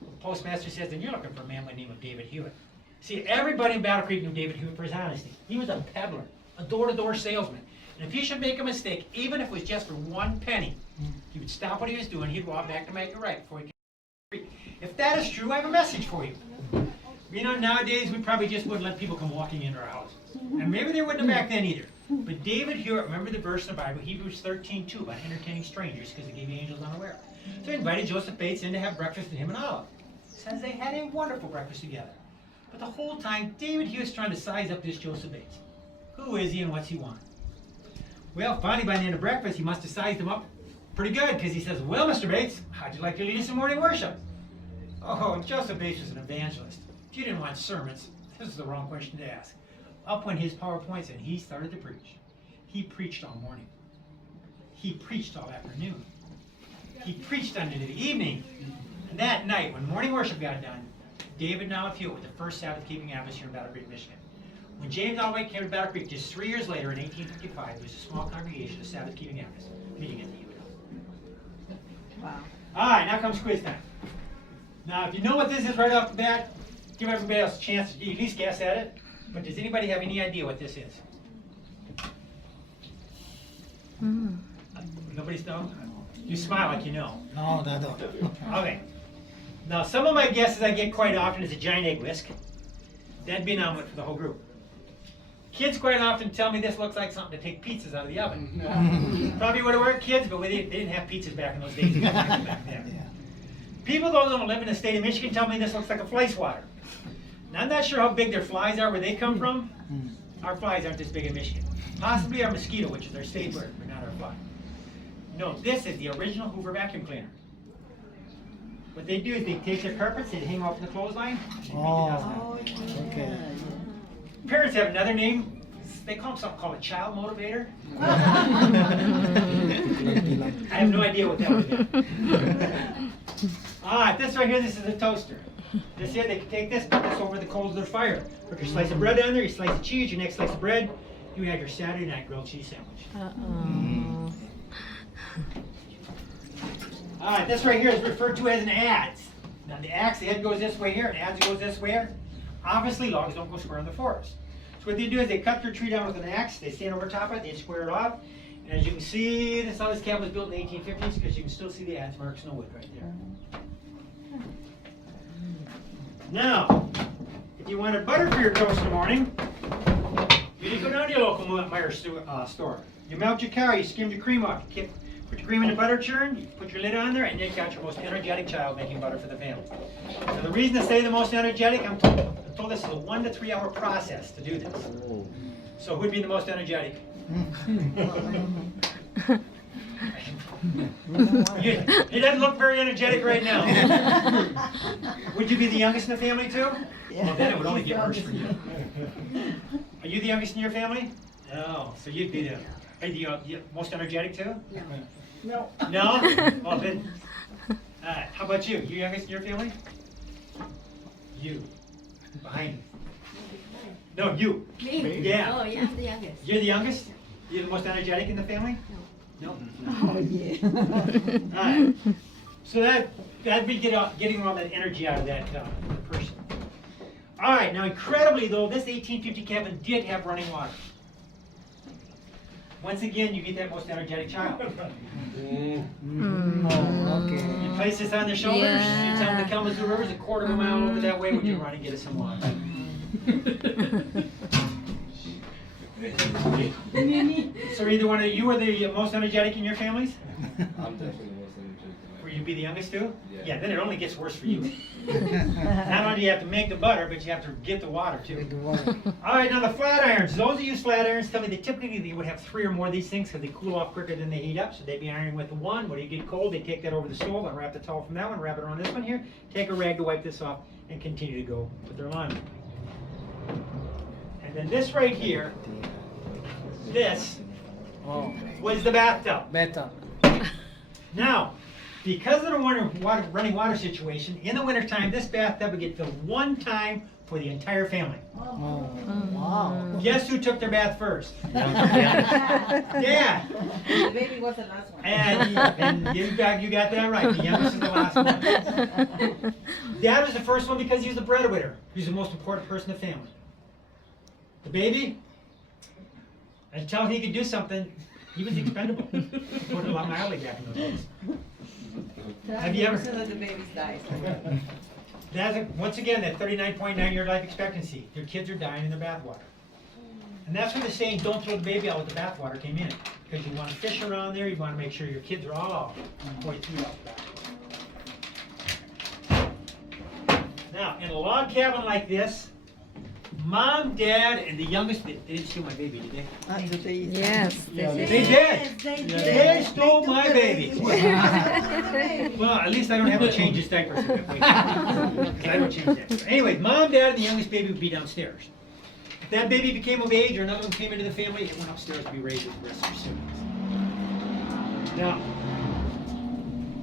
Well, the postmaster says, "Then you're looking for a man by the name of David Hewitt." See, everybody in Battle Creek knew David Hewitt for his honesty. He was a peddler, a door-to-door salesman. And if he should make a mistake, even if it was just for 1 penny, he would stop what he was doing, he'd walk back to make it right before he came to Creek. If that is true, I have a message for you. You know, nowadays, we probably just wouldn't let people come walking into our house. And maybe they wouldn't have back then either. But David Hewitt, remember the verse in the Bible, Hebrews 13:2, about entertaining strangers because he gave the angels unaware. So he invited Joseph Bates in to have breakfast with him and Olive. It says they had a wonderful breakfast together. But the whole time, David Hewitt's trying to size up this Joseph Bates. Who is he and what's he want? Well, finally, by the end of breakfast, he must have sized him up pretty good because he says, "Well, Mr. Bates, how'd you like to lead us in morning worship?" Oh, Joseph Bates was an evangelist. If you didn't want sermons, this is the wrong question to ask. Up went his PowerPoints and he started to preach. He preached all morning. He preached all afternoon. He preached into the evening. And that night, when morning worship got done, David and Olive Hewitt were the first Sabbath-keeping Adventists here in Battle Creek, Michigan. When James Olive came to Battle Creek just 3 years later in 1855, there was a small congregation of Sabbath-keeping Adventists meeting at the Hewitt Home. Wow. All right, now comes quiz time. Now, if you know what this is right off the bat, give everybody else a chance to at least guess at it. But does anybody have any idea what this is? Nobody's know? You smile like you know. No, no, no. Okay. Now, some of my guesses I get quite often is a giant egg whisk. That'd be an omelet for the whole group. Kids quite often tell me this looks like something to take pizzas out of the oven. Probably would have worked, kids, but they didn't have pizzas back in those days. Back then. People though that don't live in the state of Michigan tell me this looks like a fly swatter. Now, I'm not sure how big their flies are where they come from. Our flies aren't this big in Michigan. Possibly our mosquito, which is our state bird, but not our fly. No, this is the original Hoover vacuum cleaner. What they do is they take their carpets, they hang off in the clothesline, and beat the dust out. Okay. Parents have another name. They call them something called a child motivator. I have no idea what that would be. All right, this right here, this is a toaster. This here, they can take this, put this over the coals of their fire. Put your slice of bread down there, your slice of cheese, your next slice of bread. You have your Saturday night grilled cheese sandwich. All right, this right here is referred to as an adze. Now the axe, the head goes this way here, and adze goes this way here. Obviously, logs don't go square in the forest. So what they do is they cut their tree down with an axe, they stand over top of it, they square it off. And as you can see, this how this cabin was built in the 1850s because you can still see the adze marks in the wood right there. Now, if you wanted butter for your toast in the morning, you didn't go down to your local Meijer store. You melt your cow, you skim the cream off, you put your cream in the butter churn, you put your lid on there, and you got your most energetic child making butter for the family. So the reason to say the most energetic, I'm told this is a 1 to 3 hour process to do this. So who'd be the most energetic? He doesn't look very energetic right now. Would you be the youngest in the family too? Well, then it would only get worse for you. Are you the youngest in your family? No. So you'd be the most energetic too? No. No? Well, then. How about you? You youngest in your family? You. Behind me. No, you. Me? Yeah. Oh, yeah, I'm the youngest. You're the youngest? You're the most energetic in the family? No. Oh, yeah. Alright. So that'd be getting all that energy out of that person. Alright, now incredibly though, this 1850 cabin did have running water. Once again, you get that most energetic child. Oh, okay. You place this on their shoulders, Yeah. you tell them the Kalamazoo River's a quarter of a mile over that way, would you run and get us some water? So either one of you are the most energetic in your families? I'm definitely the most energetic. Or you be the youngest too? Yeah. Then it only gets worse for you. Not only do you have to make the butter, but you have to get the water too. Alright, now the flat irons. Those who use flat irons tell me that typically they would have 3 or more of these things because they cool off quicker than they heat up. So they'd be ironing with the one. When you get cold, they take that over the stove and wrap the towel from that one, wrap it around this one here, take a rag to wipe this off, and continue to go with their laundry. And then this right here, this was the bathtub. Better. Now, because of the running water situation, in the wintertime, this bathtub would get filled one time for the entire family. Oh, wow. Guess who took their bath first? Dad. The baby was the last one. And you got that right. The youngest is the last one. Dad was the first one because he was the breadwinner. He was the most important person in the family. The baby, until he could do something, he was expendable. Put it on my alley back in those days. Have you ever? The babies died. Once again, that 39.9-year life expectancy. Their kids are dying in their bathwater. And that's where the saying, don't throw the baby out with the bathwater came in. Because you want to fish around there, you want to make sure your kids are all before you threw out the bathwater. Now, in a log cabin like this, Mom, Dad, and the youngest, they didn't steal my baby, did they? Yes. They did. They stole my baby. Well, at least I don't have to change his diapers. Because I don't change diapers. Anyway, Mom, Dad, and the youngest baby would be downstairs. If that baby became of age or another one came into the family, it went upstairs to be raised with the rest of their siblings. Now,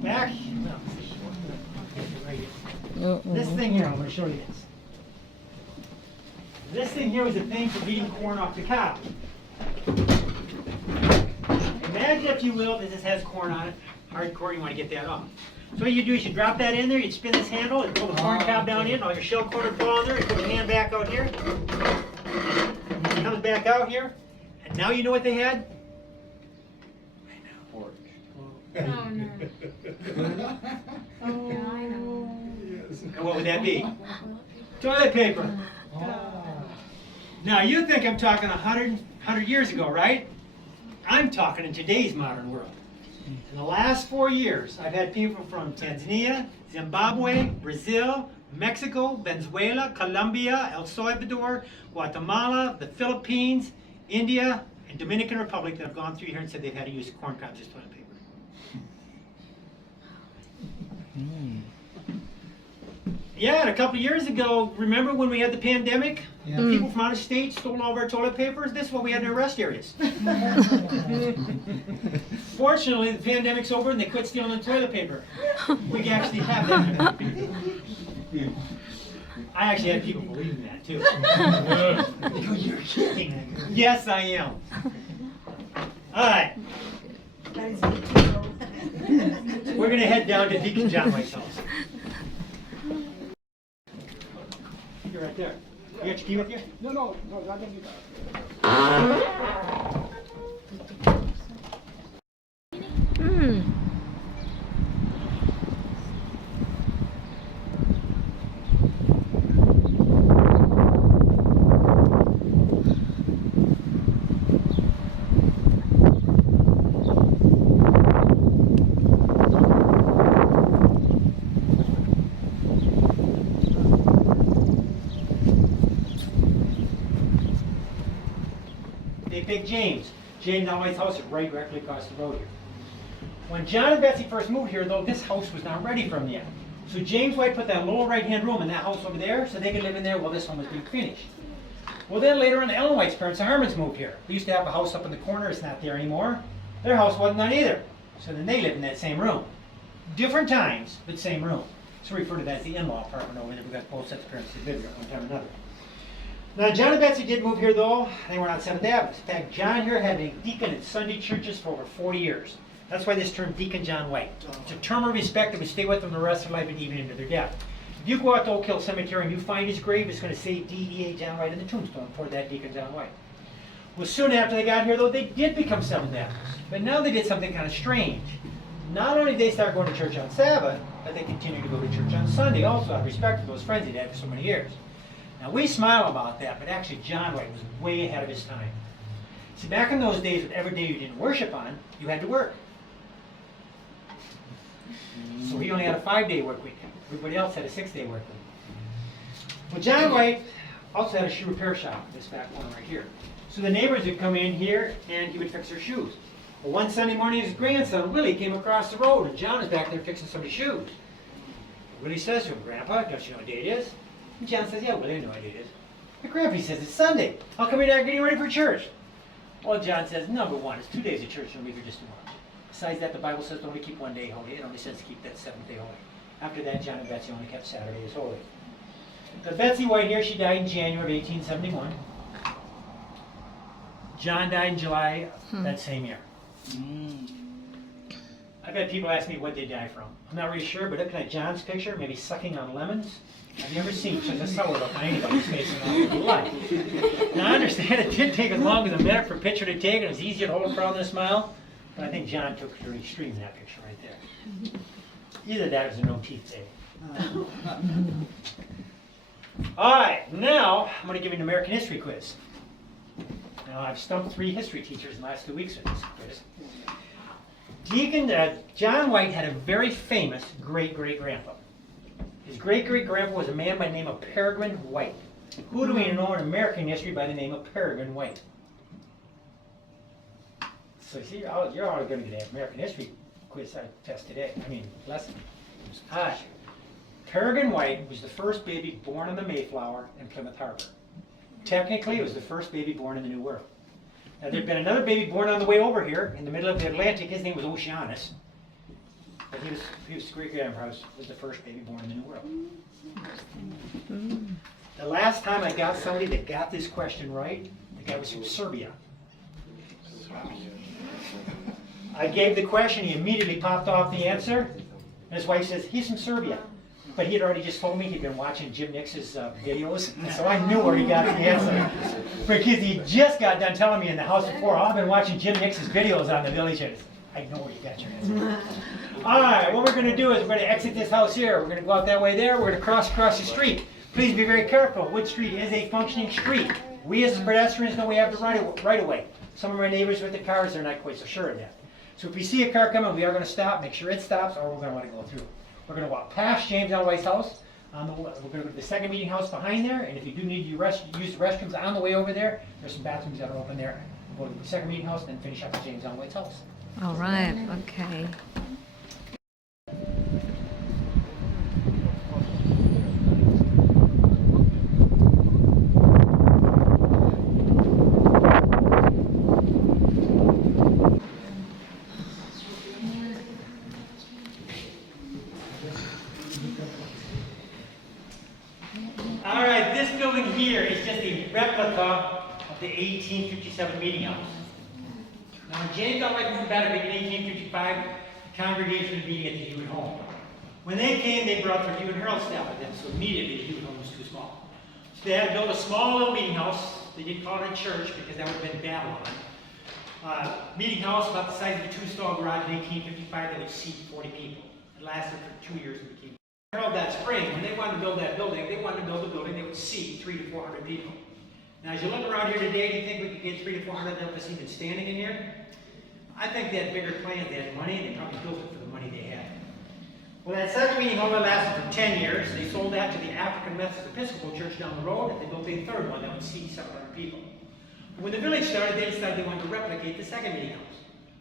back, right here. This thing here, I'm going to show you this. This thing here was a thing for beating corn off the cow. Imagine, if you will, that this has corn on it. Hard corn, you want to get that off. So what you do is you drop that in there, you spin this handle, and pull the corn cob down in, all your shell corn would fall in there, you put your hand back out here. It comes back out here, and now you know what they had? Pork. Oh, no. Oh, I know. And what would that be? Toilet paper. Now you think I'm talking 100 years ago, right? I'm talking in today's modern world. In the last 4 years, I've had people from Tanzania, Zimbabwe, Brazil, Mexico, Venezuela, Colombia, El Salvador, Guatemala, the Philippines, India, and Dominican Republic that have gone through here and said they've had to use corn cobs as toilet paper. Yeah, and a couple of years ago, remember when we had the pandemic? Yeah. People from out of state stole all of our toilet papers. This is what we had in our rest areas. Fortunately, the pandemic's over and they quit stealing the toilet paper. We can actually have that. I actually had people believing that too. They go, you're kidding. Yes, I am. All right. That is beautiful. We're going to head down to Deacon John White's house. You're right there. You got your key with you? No, no, no, I don't need that. Hmm. They picked James. James White's house is right directly across the road here. When John and Betsy first moved here, though, this house was not ready for them yet. So James White put that lower right-hand room in that house over there so they could live in there while this one was being finished. Well, then later on, Ellen White's parents, the Harmons, moved here. They used to have a house up in the corner. It's not there anymore. Their house wasn't done either. So then they lived in that same room. Different times, but same room. So we refer to that as the in-law apartment over there because both sets of parents did live here at one time or another. Now, John and Betsy did move here, though. They were not Seventh Adventist. In fact, John here had been a deacon in Sunday churches for over 40 years. That's why this term, Deacon John White. It's a term of respect that would stay with them the rest of their life and even into their death. If you go out to Oak Hill Cemetary and you find his grave, it's going to say D.E.A. John White in the tombstone for that Deacon John White. Well, soon after they got here, though, they did become Seventh Adventists. But now they did something kind of strange. Not only did they start going to church on Sabbath, but they continued to go to church on Sunday also out of respect for those friends they'd had for so many years. Now, we smile about that, but actually John White was way ahead of his time. See, back in those days, with every day you didn't worship on, you had to work. So he only had a 5-day work week. Everybody else had a 6-day work week. Well, John White also had a shoe repair shop, this back one right here. So the neighbors would come in here and he would fix their shoes. Well, one Sunday morning, his grandson, Willie, came across the road and John is back there fixing somebody's shoes. Willie says to him, "Grandpa, don't you know what day it is?" And John says, "Yeah, Willie, I know what day it is." But Grandpa says, "It's Sunday. How come you're not getting ready for church?" Well, John says, "Number one, it's 2 days of church and we'll be here just tomorrow. Besides that, the Bible says to only keep 1 day holy. It only says to keep that 7th day holy." After that, John and Betsy only kept Saturday as holy. But Betsy White here, she died in January of 1871. John died in July of that same year. I've had people ask me what they die from. I'm not really sure, but looking at John's picture, maybe sucking on lemons. I've never seen such a sour look on anybody's face in their life. Now, I understand it did take as long as a minute for a picture to take, and it was easier to hold a frown and a smile, but I think John took it to an extreme in that picture right there. Either that or there's no teeth there. All right, now I'm going to give you an American history quiz. Now, I've stumped 3 history teachers in the last 2 weeks with this quiz. John White had a very famous great-great-grandpa. His great-great-grandpa was a man by the name of Peregrine White. Who do we know in American history by the name of Peregrine White? So see, you're all going to get an American history quiz test today. Lesson. All right. Peregrine White was the first baby born on the Mayflower in Plymouth Harbor. Technically, it was the first baby born in the New World. Now, there'd been another baby born on the way over here in the middle of the Atlantic. His name was Oceanus. But he was great-grandpa was the first baby born in the New World. The last time I got somebody that got this question right, the guy was from Serbia. I gave the question, he immediately popped off the answer, and his wife says, "He's from Serbia." But he had already just told me he'd been watching Jim Nix's videos, and so I knew where he got the answer. Because he just got done telling me in the house before, "I've been watching Jim Nix's videos on the village." I know where you got your answer. All right, what we're going to do is we're going to exit this house here. We're going to go out that way there. We're going to cross across the street. Please be very careful. Wood Street is a functioning street. We as pedestrians know we have the right of way. Some of our neighbors with the cars are not quite so sure of that. So if we see a car coming, we are going to stop, make sure it stops, or we're going to want to go through. We're going to walk past James L. White's house. We're going to go to the second meeting house behind there, and if you do need to use the restrooms on the way over there, there's some bathrooms that are open there. We'll go to the second meeting house, and then finish up at James L. White's house. All right, okay. All right, this building here is just a replica of the 1857 meeting house. Now, when James L. White moved back in 1855, the congregation was meeting at the Hewitt home. When they came, they brought their Hewitt Herald staff with them, so immediately the Hewitt home was too small. They had to build a small little meeting house. They didn't call it a church because that would have been Babylon. Meeting house about the size of a 2-stall garage in 1855 that would seat 40 people. It lasted for 2 years and became Herald that spring. When they wanted to build that building, they wanted to build a building that would seat 300 to 400 people. Now, as you look around here today, do you think we could get 300 to 400 of us even standing in here? I think they had bigger plans. They had money, and they probably built it for the money they had. Well, that second meeting home lasted for 10 years. They sold that to the African Methodist Episcopal Church down the road, and they built a third one that would seat 700 people. When the village started, they decided they wanted to replicate the second meeting house.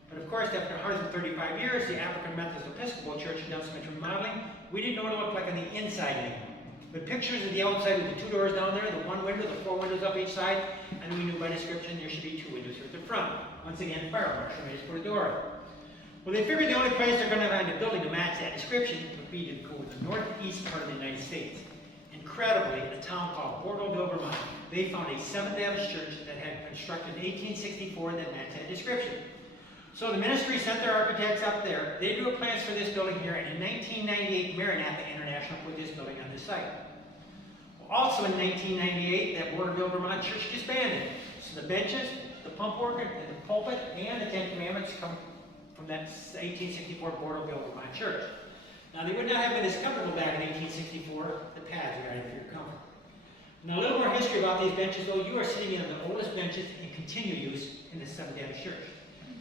But of course, after 135 years, the African Methodist Episcopal Church had done some remodeling. We didn't know what it looked like on the inside anymore. But pictures of the outside with the 2 doors down there, the 1 window, the 4 windows up each side, and we knew by description there should be 2 windows here at the front. Once again, fire marshal, they just put a door up. Well, they figured the only place they're going to find a building to match that description would be to go with the northeast part of the United States. Incredibly, in a town called Parkville, Vermont, they found a Seventh-day Adventist church that had been constructed in 1864 that matched that description. So the ministry sent their architects up there. They drew plans for this building here, and in 1998, Maranatha International put this building on the site. Also in 1998, that Parkville, Vermont church disbanded. So the benches, the pump organ, and the pulpit, and the 10 Commandments come from that 1864 Parkville, Vermont church. Now, they would not have been as comfortable back in 1864. The pads are out of your comfort. Now, a little more history about these benches, though. You are sitting in the oldest benches in continued use in the Seventh-day Adventist Church.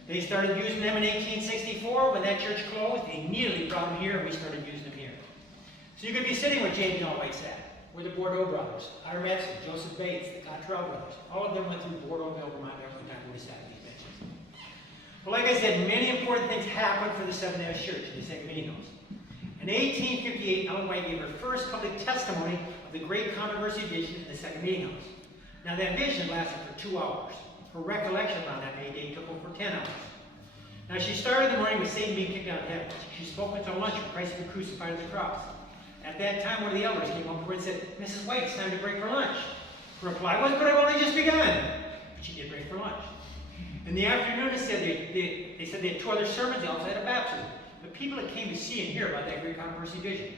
They started using them in 1864. When that church closed, they immediately brought them here, and we started using them here. So you could be sitting where James John White sat, where the Bordeaux brothers, Ira Metzger, Joseph Bates, the Cottrell brothers. All of them went through Bordeaux, Vermont, every time we sat at these benches. But like I said, many important things happened for the Seventh-day Adventist Church in the second meeting house. In 1858, Ellen White gave her first public testimony of the great controversy vision in the second meeting house. Now that vision lasted for 2 hours. Her recollection on that May day took over 10 hours. Now she started the morning with Satan being kicked out of heaven. She spoke until lunch when Christ had been crucified on the cross. At that time, one of the elders came up to her and said, "Mrs. White, it's time to break for lunch." Her reply was, "But I've only just begun." But she did break for lunch. In the afternoon, they said they had 2 other sermons. They also had a baptism. The people that came to see and hear about that great controversy vision.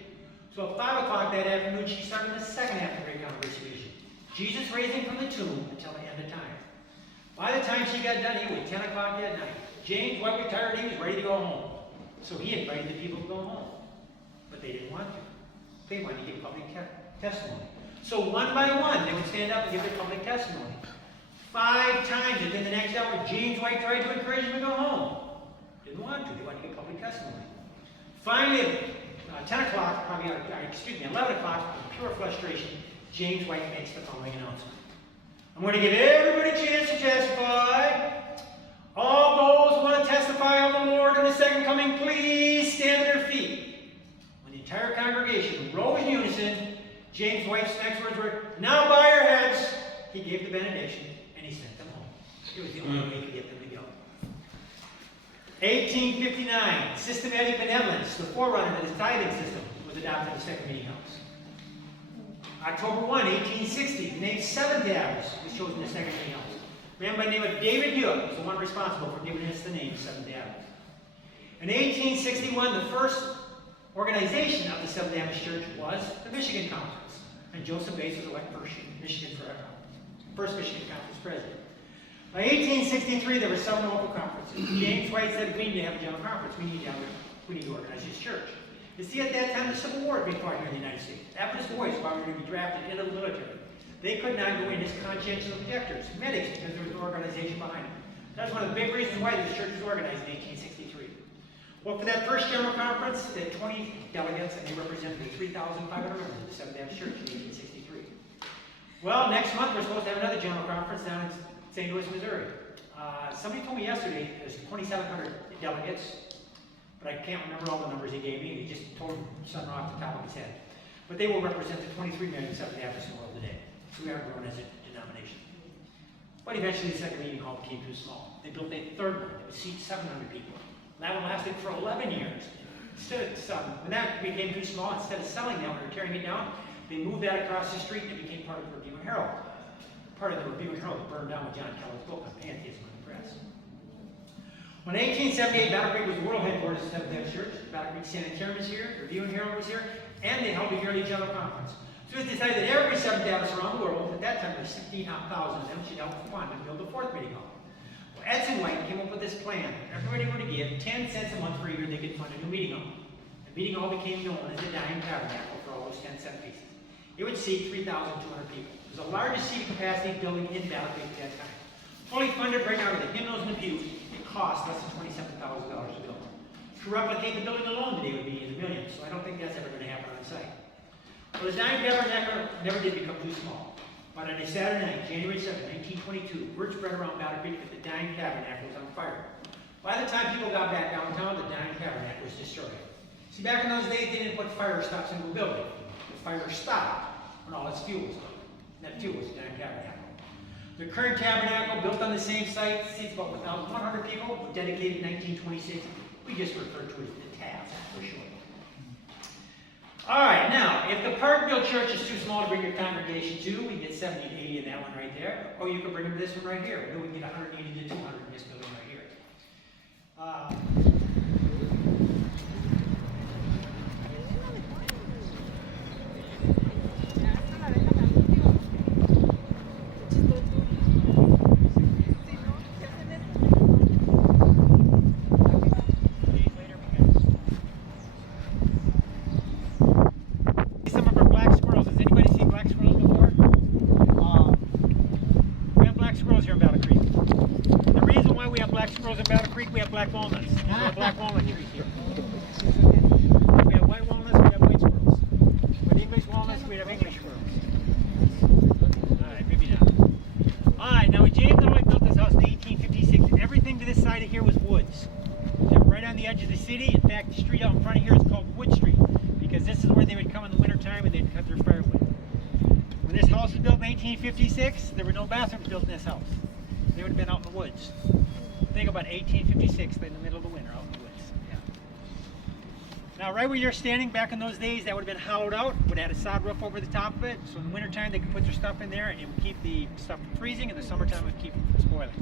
So at 5 o'clock that afternoon, she started the second half of the great controversy vision. Jesus raising from the tomb until the end of time. By the time she got done, it was 10 o'clock that night. James White retired. He was ready to go home. So he invited the people to go home. But they didn't want to. They wanted to give public testimony. So one by one, they would stand up and give their public testimony. 5 times within the next hour, James White tried to encourage them to go home. Didn't want to. They wanted to give public testimony. Finally, 10 o'clock, 11 o'clock, with pure frustration, James White makes the following announcement. "I'm going to give everybody a chance to testify. All those who want to testify of the Lord in the second coming, please stand on their feet." When the entire congregation rose in unison, James White's next words were, "Now bow your heads." He gave the benediction, and he sent them home. It was the only way to get them to go. 1859, systematic benevolence, the forerunner to the tithing system, was adopted in the second meeting house. October 1, 1860, the name Seventh-day Adventist was chosen in the second meeting house. A man by the name of David Hewitt was the one responsible for giving us the name Seventh-day Adventist. In 1861, the first organization of the Seventh-day Adventist Church was the Michigan Conference, and Joseph Bates was elected first Michigan Conference president. By 1863, there were 7 local conferences. James White said, "We need to have a general conference. We need to organize this church." You see, at that time, the Civil War had been fought here in the United States. Adventist boys were going to be drafted into the military. They could not go in as conscientious objectors, medics, because there was no organization behind them. That's one of the big reasons why this church was organized in 1863. Well, for that first general conference, they had 20 delegates, and they represented the 3,500 members of the Seventh-day Adventist Church in 1863. Well, next month, we're supposed to have another general conference down in St. Louis, Missouri. Somebody told me yesterday there's 2,700 delegates, but I can't remember all the numbers he gave me. He just told them something off the top of his head. But they will represent the 23 million Seventh-day Adventists in the world today. So we are growing as a denomination. But eventually the second meeting hall became too small. They built a third one that would seat 700 people. That one lasted for 11 years. When that became too small, instead of selling that or tearing it down, they moved that across the street and it became part of the Review and Herald. Part of the Review and Herald burned down with John Keller's book on pantheism in the press. When 1878, Battle Creek was the world headquarters of the Seventh-day Adventist Church. Battle Creek Sanitarium was here, Review and Herald was here, and they held a yearly general conference. So it was decided that every Seventh-day Adventist around the world, at that time there were 16,000 of them, should help fund and build a fourth meeting hall. Well, Edson White came up with this plan. Everybody would give 10 cents a month for a year they could fund a new meeting hall. The meeting hall became known as the Dying Tabernacle for all those 10-cent pieces. It would seat 3,200 people. It was the largest seating capacity building in Battle Creek at that time. Fully funded right now with the hymnals and the pews, it cost less than $27,000 to build. To replicate the building alone today would be in the millions, so I don't think that's ever going to happen on site. Well, the Dying Tabernacle never did become too small. But on a Saturday night, January 7, 1922, word spread around Battle Creek that the Dying Tabernacle was on fire. By the time people got back downtown, the Dying Tabernacle was destroyed. See, back in those days, they didn't put fire stops into a building. The fire stopped when all its fuel was gone. And that fuel was the Dying Tabernacle. The current tabernacle, built on the same site, seats about 1,100 people, dedicated in 1926. We just refer to it as the Tabs for short. All right, now, if the Parkville Church is too small to bring your congregation to, we get 70 to 80 in that one right there. Or you can bring them to this one right here. We can get 180 to 200 in this building right here. Black walnuts. We have black walnut trees here. We have white walnuts, we have white squirrels. With English walnuts, we have English squirrels. Alright, maybe not. Alright, now when James and White built this house in 1856, everything to this side of here was woods. They're right on the edge of the city. In fact, the street out in front of here is called Wood Street, because this is where they would come in the wintertime and they'd cut their firewood. When this house was built in 1856, there were no bathrooms built in this house. They would have been out in the woods. Think about 1856, in the middle of the winter, out in the woods. Yeah. Now, right where you're standing, back in those days, that would have been hollowed out, would have had a sod roof over the top of it, so in the wintertime they could put their stuff in there and it would keep the stuff from freezing, and in the summertime it would keep it from spoiling.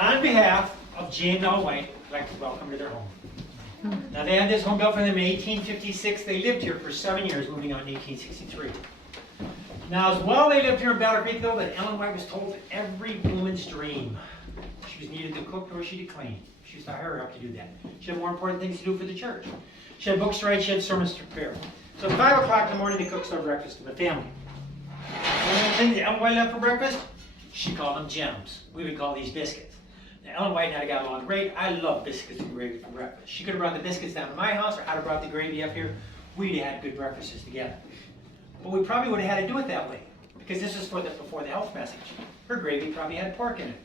On behalf of James L. White, I'd like to welcome to their home. Now, they had this home built for them in 1856. They lived here for 7 years, moving on in 1863. Now, as well, they lived here in Battle Creek, though, that Ellen White was told that every woman's dream. She was needed to cook or she to clean. She was to hire her up to do that. She had more important things to do for the church. She had books to write, she had sermons to prepare. So at 5 o'clock in the morning, they cooked our breakfast to the family. One of the things that Ellen White loved for breakfast, she called them gems. We would call these biscuits. Now, Ellen White and I got along great. I love biscuits and gravy for breakfast. She could have brought the biscuits down to my house, or I'd have brought the gravy up here. We'd have had good breakfasts together. But we probably would have had to do it that way, because this was before the health message. Her gravy probably had pork in it.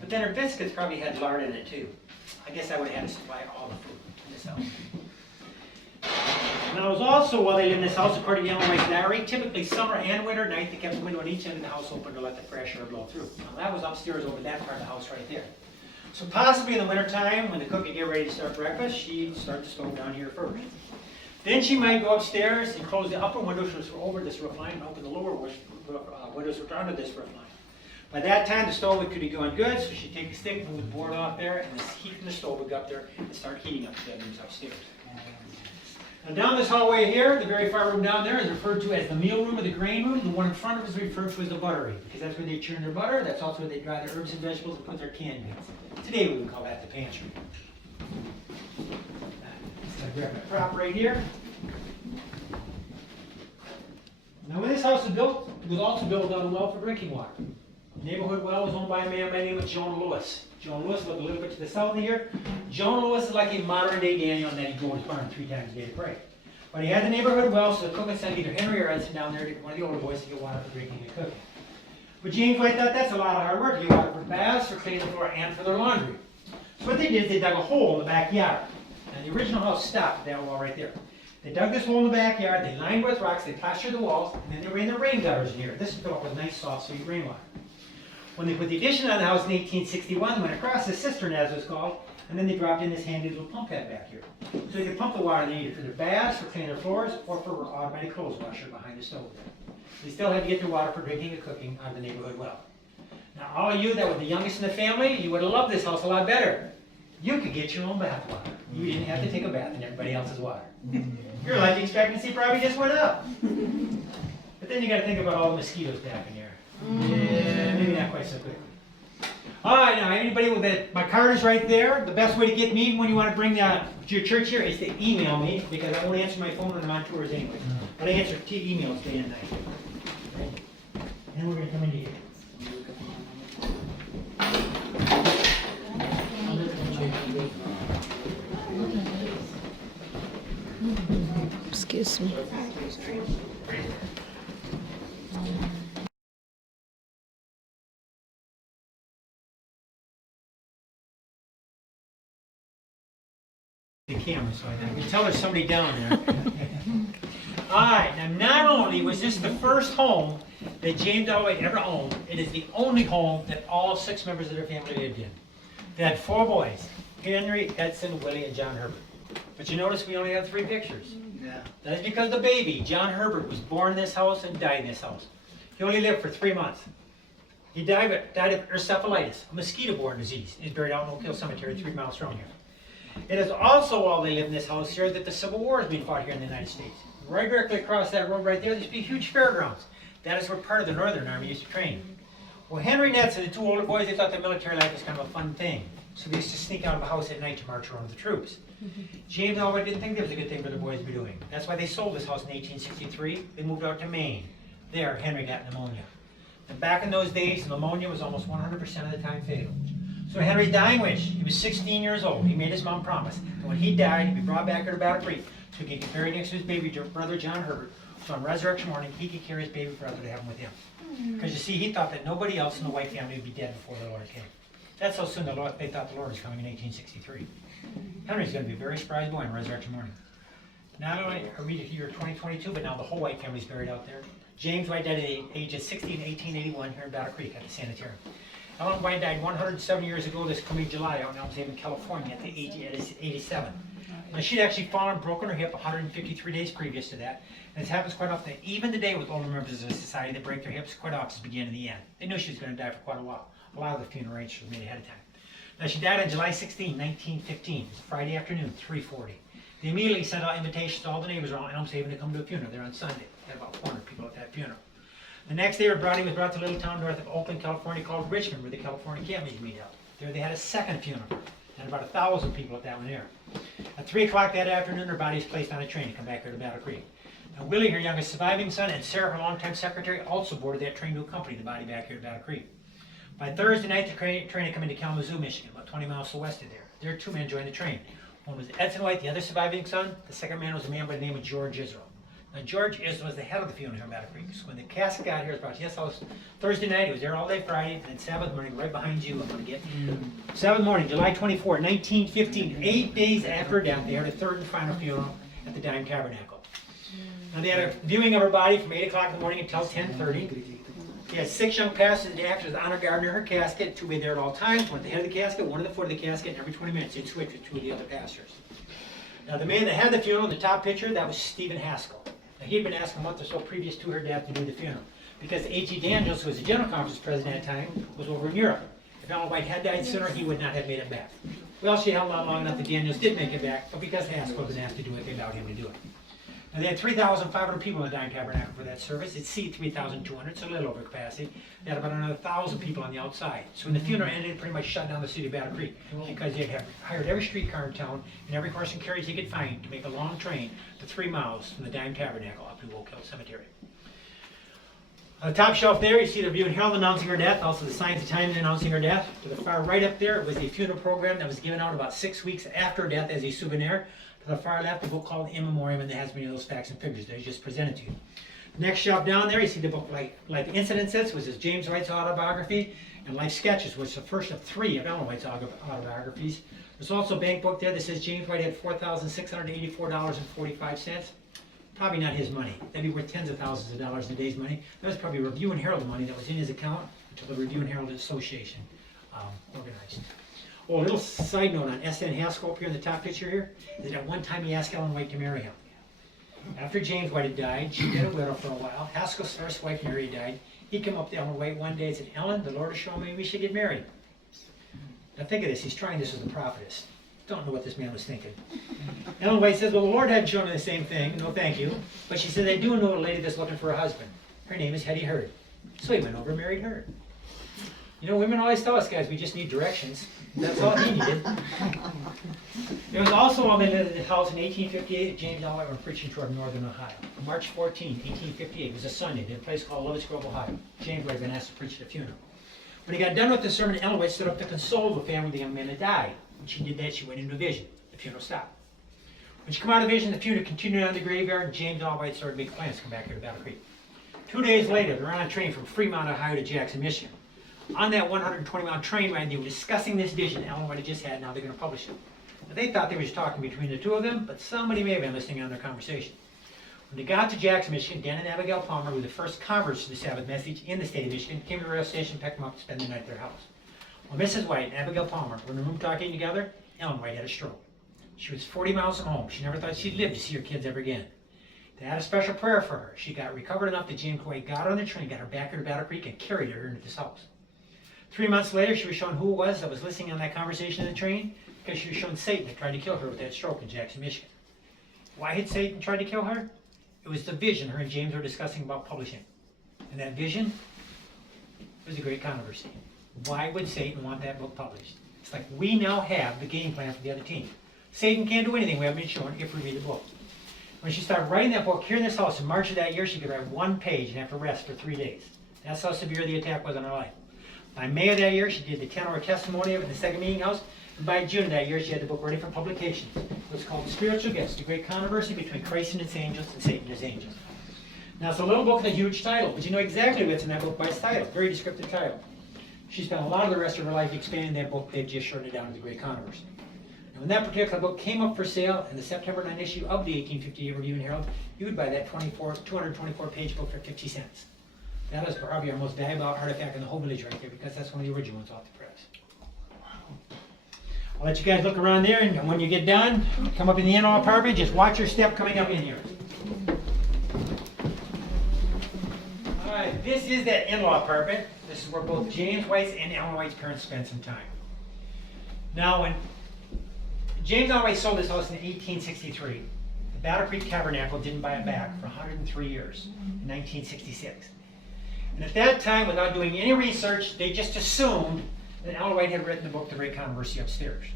But then her biscuits probably had lard in it too. I guess I would have had to supply all the food in this house. Now, it was also, while they lived in this house, according to Ellen White's diary, typically summer and winter night, they kept the window on each end of the house open to let the fresh air blow through. Now, that was upstairs over that part of the house right there. So possibly in the wintertime, when the cook would get ready to start breakfast, she'd start the stove down here first. Then she might go upstairs and close the upper windows, which were over this roof line, and open the lower windows, which are under this roof line. By that time, the stove could be going good, so she'd take the stick, move the board off there, and the heat from the stove would go up there and start heating up the bedrooms upstairs. Now, down this hallway here, the very far room down there is referred to as the meal room or the grain room. The one in front of us is referred to as the buttery, because that's where they churn their butter. That's also where they dry their herbs and vegetables and put their canned goods. Today, we would call that the pantry. So I grab my prop right here. Now, when this house was built, it was also built on a well for drinking water. The neighborhood well was owned by a man by the name of Joan Lewis. Joan Lewis lived a little bit to the south of here. Joan Lewis is like a modern-day Daniel in that he'd go to his barn 3 times a day to pray. But he had the neighborhood well, so the cook had sent either Henry or Edson down there to one of the older boys to get water for drinking and cooking. But James White thought that's a lot of hard work. You got it for baths, for cleaning the floor, and for their laundry. So what they did is they dug a hole in the backyard. And the original house stopped at that wall right there. They dug this hole in the backyard, they lined it with rocks, they plastered the walls, and then they ran the rain gutters in here. This is filled up with nice, soft, sweet rainwater. When they put the addition on the house in 1861, they went across the cistern, as it was called, and then they dropped in this handy little pump head back here. So they could pump the water they needed for their baths, for cleaning their floors, or for automatic clothes washer behind the stove there. They still had to get their water for drinking and cooking out of the neighborhood well. Now, all of you that were the youngest in the family, you would have loved this house a lot better. You could get your own bath water. You didn't have to take a bath in everybody else's water. Your life expectancy probably just went up. But then you got to think about all the mosquitoes back in here. Yeah, maybe not quite so quickly. All right, now anybody with that, my card is right there. The best way to get me when you want to bring your church here is to email me, because I won't answer my phone when I'm on tours anyway. But I answer emails day and night. And we're going to come into here. Excuse me. The camera, so I can tell there's somebody down there. All right, now not only was this the first home that James White ever owned, it is the only home that all 6 members of their family lived in. They had 4 boys, Henry, Edson, Willie, and John Herbert. But you notice we only have 3 pictures. Yeah. That is because the baby, John Herbert, was born in this house and died in this house. He only lived for 3 months. He died of encephalitis, a mosquito-borne disease. He's buried out in Oak Hill Cemetery, 3 miles from here. It is also while they lived in this house here that the Civil War is being fought here in the United States. Right directly across that road right there, there's a huge fairgrounds. That is where part of the Northern Army used to train. Well, Henry and Edson, the 2 older boys, they thought the military life was kind of a fun thing. So they used to sneak out of the house at night to march around with the troops. James White didn't think that was a good thing for the boys to be doing. That's why they sold this house in 1863. They moved out to Maine. There, Henry got pneumonia. And back in those days, pneumonia was almost 100% of the time fatal. So Henry's dying wish, he was 16 years old. He made his mom promise that when he died, he'd be brought back here to Battle Creek so he could get buried next to his baby brother John Herbert. So on resurrection morning, he could carry his baby brother to heaven with him. Because you see, he thought that nobody else in the White family would be dead before the Lord came. That's how soon they thought the Lord was coming in 1863. Henry's going to be a very surprised boy on resurrection morning. Not only are we here 2022, but now the whole White family's buried out there. James White died at the age of 60 in 1881 here in Battle Creek at the Sanitarium. Ellen White died 107 years ago this coming July out in Elm's Haven, California at the age of 87. Now she'd actually fallen and broken her hip 153 days previous to that. And it happens quite often, even today with older members of the society that break their hips, quite often it's the beginning and the end. They knew she was going to die for quite a while. A lot of the funeral arrangements were made ahead of time. Now she died on July 16, 1915. It was a Friday afternoon, 3:40. They immediately sent out invitations to all the neighbors around Elm's Haven to come to a funeral there on Sunday. They had about 400 people at that funeral. The next day, her body was brought to a little town north of Oakland, California called Richmond, where the California Catholics meet up. There they had a second funeral, and about 1,000 people at that one there. At 3 o'clock that afternoon, her body was placed on a train to come back here to Battle Creek. Now, Willie, her youngest surviving son, and Sarah, her longtime secretary, also boarded that train to accompany the body back here to Battle Creek. By Thursday night, the train had come into Kalamazoo, Michigan, about 20 miles to the west of there. There, 2 men joined the train. One was Edson White, the other surviving son. The second man was a man by the name of George Israel. Now, George Israel was the head of the funeral here in Battle Creek. So when the casket got here, it was brought to his house Thursday night. He was there all day Friday, and then Sabbath morning, right behind you, I'm going to get. Sabbath morning, July 24, 1915, 8 days after her death, they had a third and final funeral at the Dime Tabernacle. Now, they had a viewing of her body from 8 o'clock in the morning until 10:30. They had 6 young pastors to act as the honor guard near her casket, 2 were there at all times, 1 at the head of the casket, 1 at the foot of the casket, and every 20 minutes they'd switch with 2 of the other pastors. Now, the man that had the funeral in the top picture, that was Stephen Haskell. Now, he had been asked a month or so previous to her death to do the funeral, because H.E. Daniels, who was the General Conference president at the time, was over in Europe. If Ellen White had died sooner, he would not have made it back. Well, she held on long enough that Daniels did make it back, but because Haskell was asked to do it, they allowed him to do it. Now, they had 3,500 people in the Dime Tabernacle for that service. It seated 3,200, so a little over capacity. They had about another 1,000 people on the outside. So when the funeral ended, it pretty much shut down the city of Battle Creek, because they had hired every streetcar in town and every horse and carriage they could find to make a long train to 3 miles from the Dime Tabernacle up to Oak Hill Cemetery. On the top shelf there, you see the Review and Herald announcing her death, also the Signs of Times announcing her death. To the far right up there was a funeral program that was given out about 6 weeks after her death as a souvenir. To the far left, a book called In Memoriam, and there has many of those facts and figures that I just presented to you. Next shelf down there, you see the book Life Incidences, which is James White's autobiography, and Life Sketches, which is the first of 3 of Ellen White's autobiographies. There's also a bank book there that says James White had $4,684.45. Probably not his money. That'd be worth tens of thousands of dollars in today's money. That was probably Review and Herald money that was in his account until the Review and Herald Association organized. Oh, a little side note on S.N. Haskell up here in the top picture here, is that at one time he asked Ellen White to marry him. After James White had died, she'd been a widow for a while. Haskell's first wife, Mary, died. He came up to Ellen White one day and said, "Ellen, the Lord has shown me we should get married." Now think of this, he's trying this as a prophetess. Don't know what this man was thinking. Ellen White says, "Well, the Lord hadn't shown me the same thing. No, thank you." But she said, "I do know a lady that's looking for a husband. Her name is Hetty Hurd." So he went over and married her. You know, women always tell us, guys, we just need directions. That's all he needed. There was also a man in the house in 1858 that James and White were preaching toward northern Ohio. March 14, 1858, it was a Sunday in a place called Lovetts Grove, Ohio. James White had been asked to preach at a funeral. When he got done with the sermon, Ellen White stood up to console the family of the young man that died. When she did that, she went into a vision. The funeral stopped. When she came out of the vision, the funeral continued on the graveyard, and James and White started making plans to come back here to Battle Creek. 2 days later, they're on a train from Fremont, Ohio to Jackson, Michigan. On that 120-mile train ride, they were discussing this vision Ellen White had just had, now they're going to publish it. Now, they thought they were just talking between the two of them, but somebody may have been listening on their conversation. When they got to Jackson, Michigan, Dan and Abigail Palmer were the first converts to the Sabbath message in the state of Michigan, came to the rail station, picked them up to spend the night at their house. While Mrs. White and Abigail Palmer were in the room talking together, Ellen White had a stroke. She was 40 miles from home. She never thought she'd live to see her kids ever again. They had a special prayer for her. She got recovered enough that James White got her on the train, got her back here to Battle Creek, and carried her into this house. 3 months later, she was shown who it was that was listening on that conversation in the train, because she was shown Satan that tried to kill her with that stroke in Jackson, Michigan. Why had Satan tried to kill her? It was the vision her and James were discussing about publishing. And that vision was a great controversy. Why would Satan want that book published? It's like we now have the game plan for the other team. Satan can't do anything we haven't been shown if we read the book. When she started writing that book here in this house in March of that year, she could write 1 page and have to rest for 3 days. That's how severe the attack was on her life. By May of that year, she did the 10-hour testimony of it in the second meeting house. And by June of that year, she had the book ready for publication. It's called Spiritual Gifts, the great controversy between Christ and his angels and Satan and his angels. Now, it's a little book with a huge title, but you know exactly what's in that book by its title. Very descriptive title. She spent a lot of the rest of her life expanding that book. They've just shortened it down to the great controversy. Now, when that particular book came up for sale in the September 9 issue of the 1858 Review and Herald, you would buy that 224-page book for 50 cents. That is probably our most valuable artifact in the whole village right there, because that's one of the original ones off the press. I'll let you guys look around there, and when you get done, come up in the in-law apartment, just watch your step coming up in here. All right, this is that in-law apartment. This is where both James White's and Ellen White's parents spent some time. Now, when James and Ellen White sold this house in 1863, the Battle Creek Tabernacle didn't buy it back for 103 years, in 1966. And at that time, without doing any research, they just assumed that Ellen White had written the book, The Great Controversy Upstairs.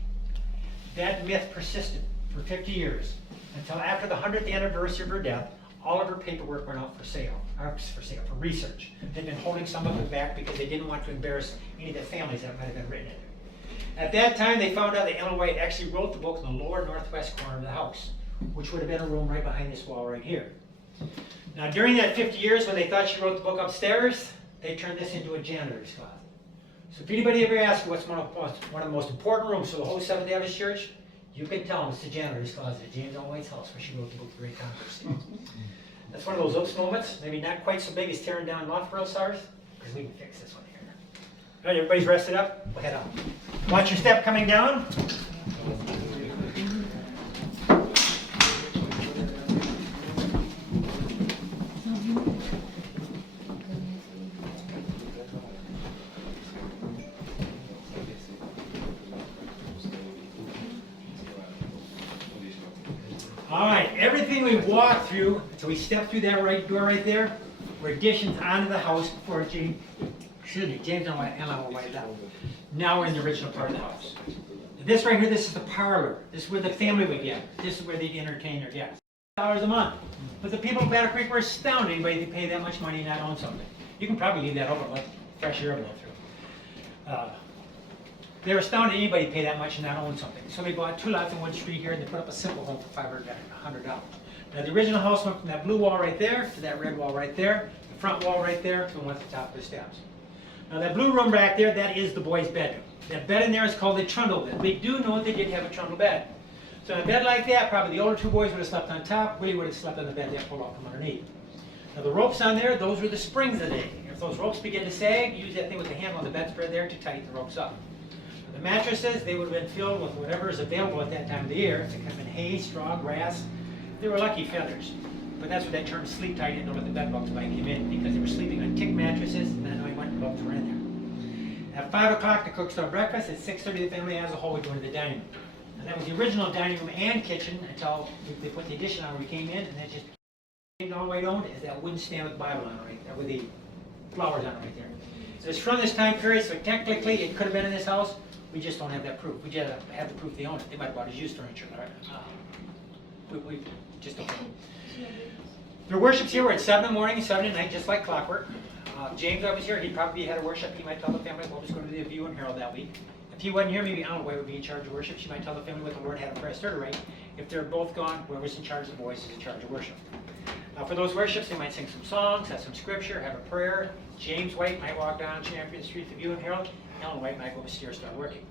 That myth persisted for 50 years, until after the 100th anniversary of her death, all of her paperwork went out for for research. They'd been holding some of it back because they didn't want to embarrass any of the families that might have been written in it. At that time, they found out that Ellen White actually wrote the book in the lower northwest corner of the house, which would have been a room right behind this wall right here. Now, during that 50 years, when they thought she wrote the book upstairs, they turned this into a janitor's closet. So if anybody ever asks you what's one of the most important rooms for the whole Seventh-day Adventist Church, you can tell them it's the janitor's closet at James Ellen White's house where she wrote the book, The Great Controversy. That's one of those oops moments, maybe not quite so big as tearing down Lofborough stars, because we can fix this one here. All right, everybody's rested up? We'll head out. Watch your step coming down. All right, everything we walked through, so we stepped through that right door right there, were additions onto the house before James and Ellen White died. Now we're in the original part of the house. This right here, this is the parlor. This is where the family would get. This is where they'd entertain their guests. $1 a month. But the people of Battle Creek were astounded anybody to pay that much money and not own something. You can probably leave that open and let fresh air blow through. They were astounded anybody pay that much and not own something. So they bought 2 lots in one street here and they put up a simple home for $500. Now the original house went from that blue wall right there to that red wall right there, the front wall right there to the one at the top of the steps. Now that blue room back there, that is the boys' bedroom. That bed in there is called a trundle bed. We do know they did have a trundle bed. So in a bed like that, probably the older 2 boys would have slept on top, Willie would have slept on the bed that pulled out from underneath. Now the ropes on there, those were the springs of the day. If those ropes begin to sag, use that thing with the handle on the bedspread there to tighten the ropes up. The mattresses, they would have been filled with whatever is available at that time of the year. It could have been hay, straw, grass. They were lucky feathers. But that's what that term sleep tight didn't know what the bed bugs might come in, because they were sleeping on tick mattresses, and then I went and bugs were in there. At 5 o'clock, the cook started breakfast. At 6:30, the family as a whole would go into the dining room. And that was the original dining room and kitchen until they put the addition on when we came in, and that just all white owned is that wooden stand with the Bible on it right there, with the flowers on it right there. So it's from this time period, so technically it could have been in this house. We just don't have that proof. We just have the proof they own it. They might have bought it as used furniture. We just don't know. Their worships here were at 7 in the morning, 7 at night, just like clockwork. James, I was here. He'd probably be head of worship. He might tell the family what was going to be the View and Herald that week. If he wasn't here, maybe Alan White would be in charge of worship. She might tell the family what the Lord had a prayer starter right. If they're both gone, whoever's in charge of the boys is in charge of worship. For those worships, they might sing some songs, have some scripture, have a prayer. James White might walk down Champion Street to View and Herald. Alan White might go upstairs start working.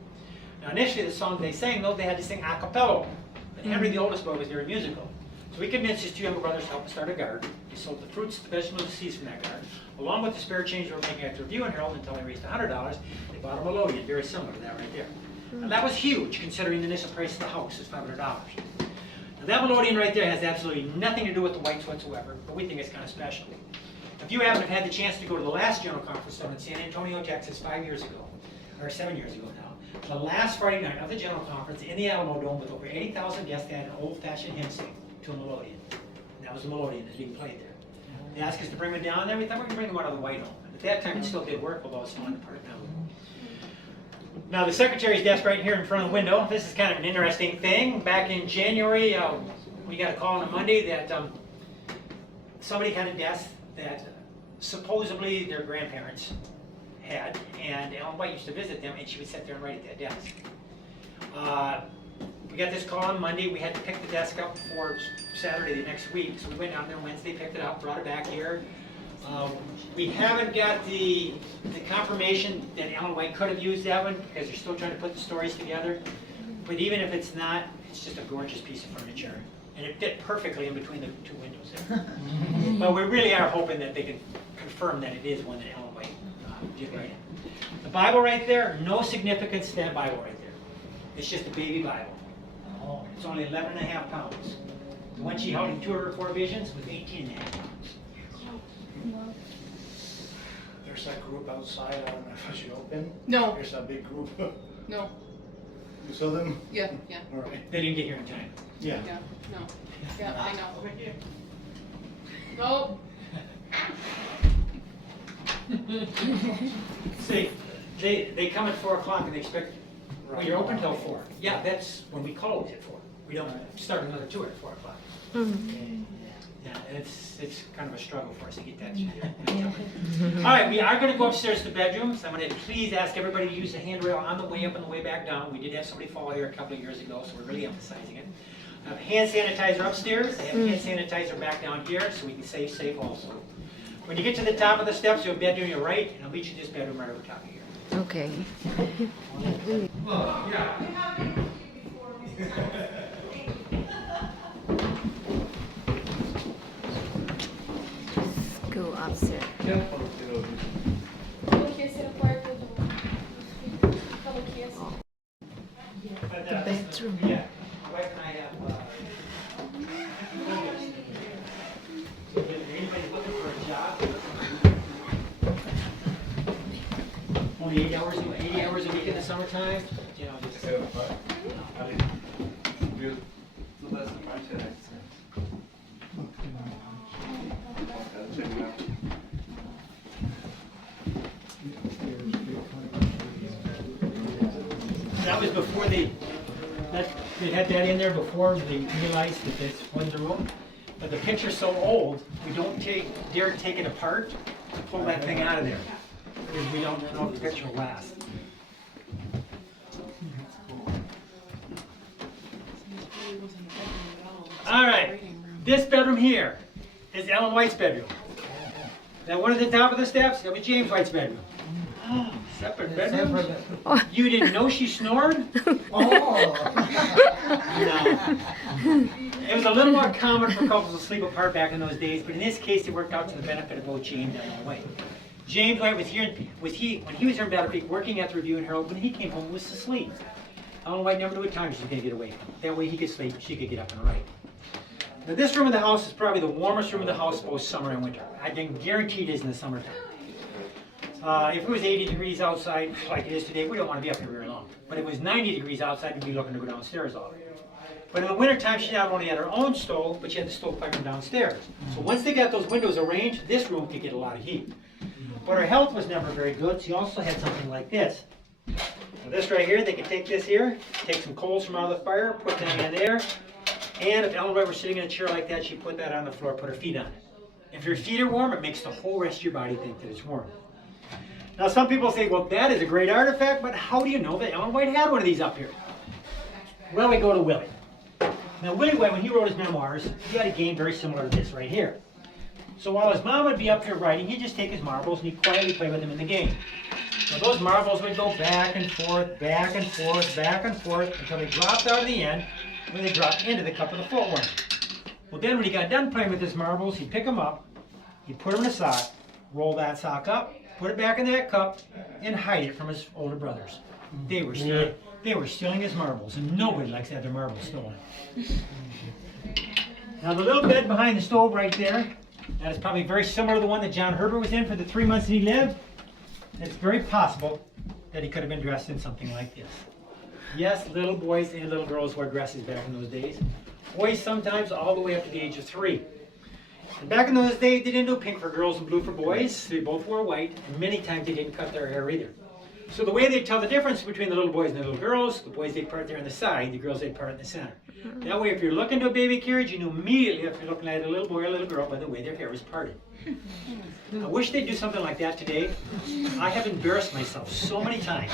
Now initially the song they sang, though, they had to sing a cappella. But Henry, the oldest boy, was very musical. So we convinced his 2 younger brothers to help us start a garden. They sold the fruits, the vegetables, the seeds from that garden. Along with the spare change they were making after View and Herald until they raised $100, they bought a melodeon, very similar to that right there. And that was huge, considering the initial price of the house is $500. Now that melodeon right there has absolutely nothing to do with the Whites whatsoever, but we think it's kind of special. If you haven't had the chance to go to the last General Conference down in San Antonio, Texas, 5 years ago, or 7 years ago now, the last Friday night of the General Conference in the Alamo Dome with over 80,000 guests, they had an old-fashioned hymn sing to a melodeon. And that was the melodeon that's being played there. They asked us to bring them down there. We thought we were going to bring them out of the White Home. At that time, it still did work, although it's falling apart now. Now, the secretary's desk right here in front of the window. This is kind of an interesting thing. Back in January, we got a call on a Monday that somebody had a desk that supposedly their grandparents had, and Ellen White used to visit them, and she would sit there and write at that desk. We got this call on Monday. We had to pick the desk up for Saturday the next week, so we went down there Wednesday, picked it up, brought it back here. We haven't got the confirmation that Ellen White could have used that one, because they're still trying to put the stories together. But even if it's not, it's just a gorgeous piece of furniture. And it fit perfectly in between the 2 windows there. But we really are hoping that they can confirm that it is one that Ellen White did write in. The Bible right there, no significance to that Bible right there. It's just a baby Bible. It's only 11.5 pounds. The one she held in 2 of her 4 visions was 18.5 pounds. There's that group outside, I don't know if I should open. No. There's that big group. No. You saw them? Yeah, yeah, All right. They didn't get here in time. Yeah. yeah, no. Yeah, I know. Nope. See, they come at 4 o'clock and they expect, well, you're open till 4. Yeah, that's when we close at 4. We don't start another tour at 4 o'clock. Yeah, it's kind of a struggle for us to get that. All right, we are going to go upstairs to the bedrooms. I'm going to please ask everybody to use the handrail on the way up and the way back down. We did have somebody fall here a couple of years ago, so we're really emphasizing it. I have hand sanitizer upstairs. I have hand sanitizer back down here, so we can stay safe also. When you get to the top of the steps, you have a bedroom to your right, and I'll meet you in this bedroom right over top of here. Okay. Oh, yeah. Go upstairs. Falou que esse era o quarto do... Falou que esse... But, The bedroom. Yeah, my wife and I have so if anybody's looking for a job, only 80 hours a week in the summertime, you know, just that was before they had that in there before they realized that this wasn't the room. But the picture's so old, we don't dare take it apart to pull that thing out of there, because we don't know if the picture will last. All right, this bedroom here is Ellen White's bedroom. That one at the top of the steps, that was James White's bedroom. Oh, separate bedrooms? You didn't know she snored? Oh. No. It was a little more common for couples to sleep apart back in those days, but in this case, it worked out to the benefit of both James and Ellen White. James White was here, when he was here in Battle Creek working at the Review and Herald. When he came home, he was asleep. Ellen White never knew what time she was going to get away. That way he could sleep, she could get up and write. Now this room in the house is probably the warmest room in the house both summer and winter. I can guarantee it is in the summertime. If it was 80 degrees outside, like it is today, we don't want to be up here very long. But if it was 90 degrees outside, we'd be looking to go downstairs all day. But in the wintertime, she not only had her own stove, but she had the stovepipe from downstairs. So once they got those windows arranged, this room could get a lot of heat. But her health was never very good, so she also had something like this. Now this right here, they could take this here, take some coals from out of the fire, put them in there, and if Ellen White were sitting in a chair like that, she'd put that on the floor, put her feet on it. If your feet are warm, it makes the whole rest of your body think that it's warm. Now some people say, well, that is a great artifact, but how do you know that Ellen White had one of these up here? Well, we go to Willie. Now Willie White, when he wrote his memoirs, he had a game very similar to this right here. So while his mom would be up here writing, he'd just take his marbles and he'd quietly play with them in the game. So those marbles would go back and forth, back and forth, back and forth, until they dropped out of the end, when they dropped into the cup of the footworm. Well then when he got done playing with his marbles, he'd pick them up, he'd put them in a sock, roll that sock up, put it back in that cup, and hide it from his older brothers. They were stealing his marbles, and nobody likes to have their marbles stolen. Now the little bed behind the stove right there, that is probably very similar to the one that John Herbert was in for the 3 months that he lived. It's very possible that he could have been dressed in something like this. Yes, little boys and little girls wore dresses back in those days. Boys sometimes all the way up to the age of 3. And back in those days, they didn't do pink for girls and blue for boys. They both wore white, and many times they didn't cut their hair either. So the way they tell the difference between the little boys and the little girls, the boys they'd part there on the side, the girls they'd part in the center. That way if you're looking to a baby carriage, you knew immediately if you're looking at a little boy or a little girl by the way their hair was parted. I wish they'd do something like that today. I have embarrassed myself so many times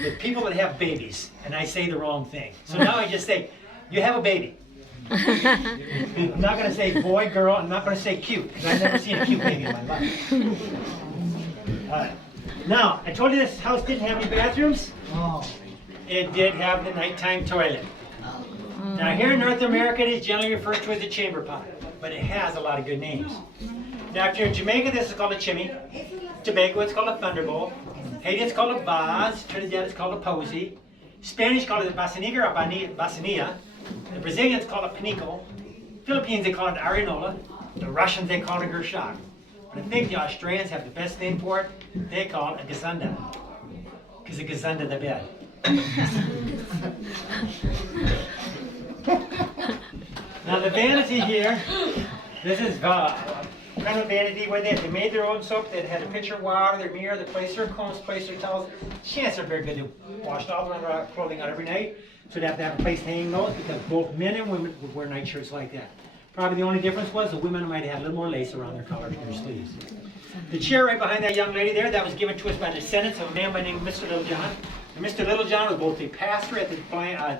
with people that have babies, and I say the wrong thing. So now I just say, you have a baby. I'm not going to say boy, girl, I'm not going to say cute, because I've never seen a cute baby in my life. Now, I told you this house didn't have any bathrooms. Oh. It did have the nighttime toilet. Now here in North America, it is generally referred to as a chamber pot, but it has a lot of good names. Now if you're in Jamaica, this is called a chimney. Tobago, it's called a thunderbolt. Haiti, it's called a vase. Trinidad, it's called a posy. Spanish, call it a basiniga or basinilla. The Brazilians call it panico. Philippines, they call it areola. The Russians, they call it a gershak. But I think the Australians have the best name for it. They call it a gazunda. Because a gazunda the bed. Now the vanity here, this is kind of vanity where they made their own soap. They had a pitcher of water, their mirror, they placed their combs, placed their towels. Chances are very good. They washed all their clothing out every night. So they'd have to have a place to hang those because both men and women would wear nightshirts like that. Probably the only difference was the women might have had a little more lace around their collars and their sleeves. The chair right behind that young lady there, that was given to us by the descendants of a man by the name of Mr. Littlejohn. And Mr. Littlejohn was both the pastor at the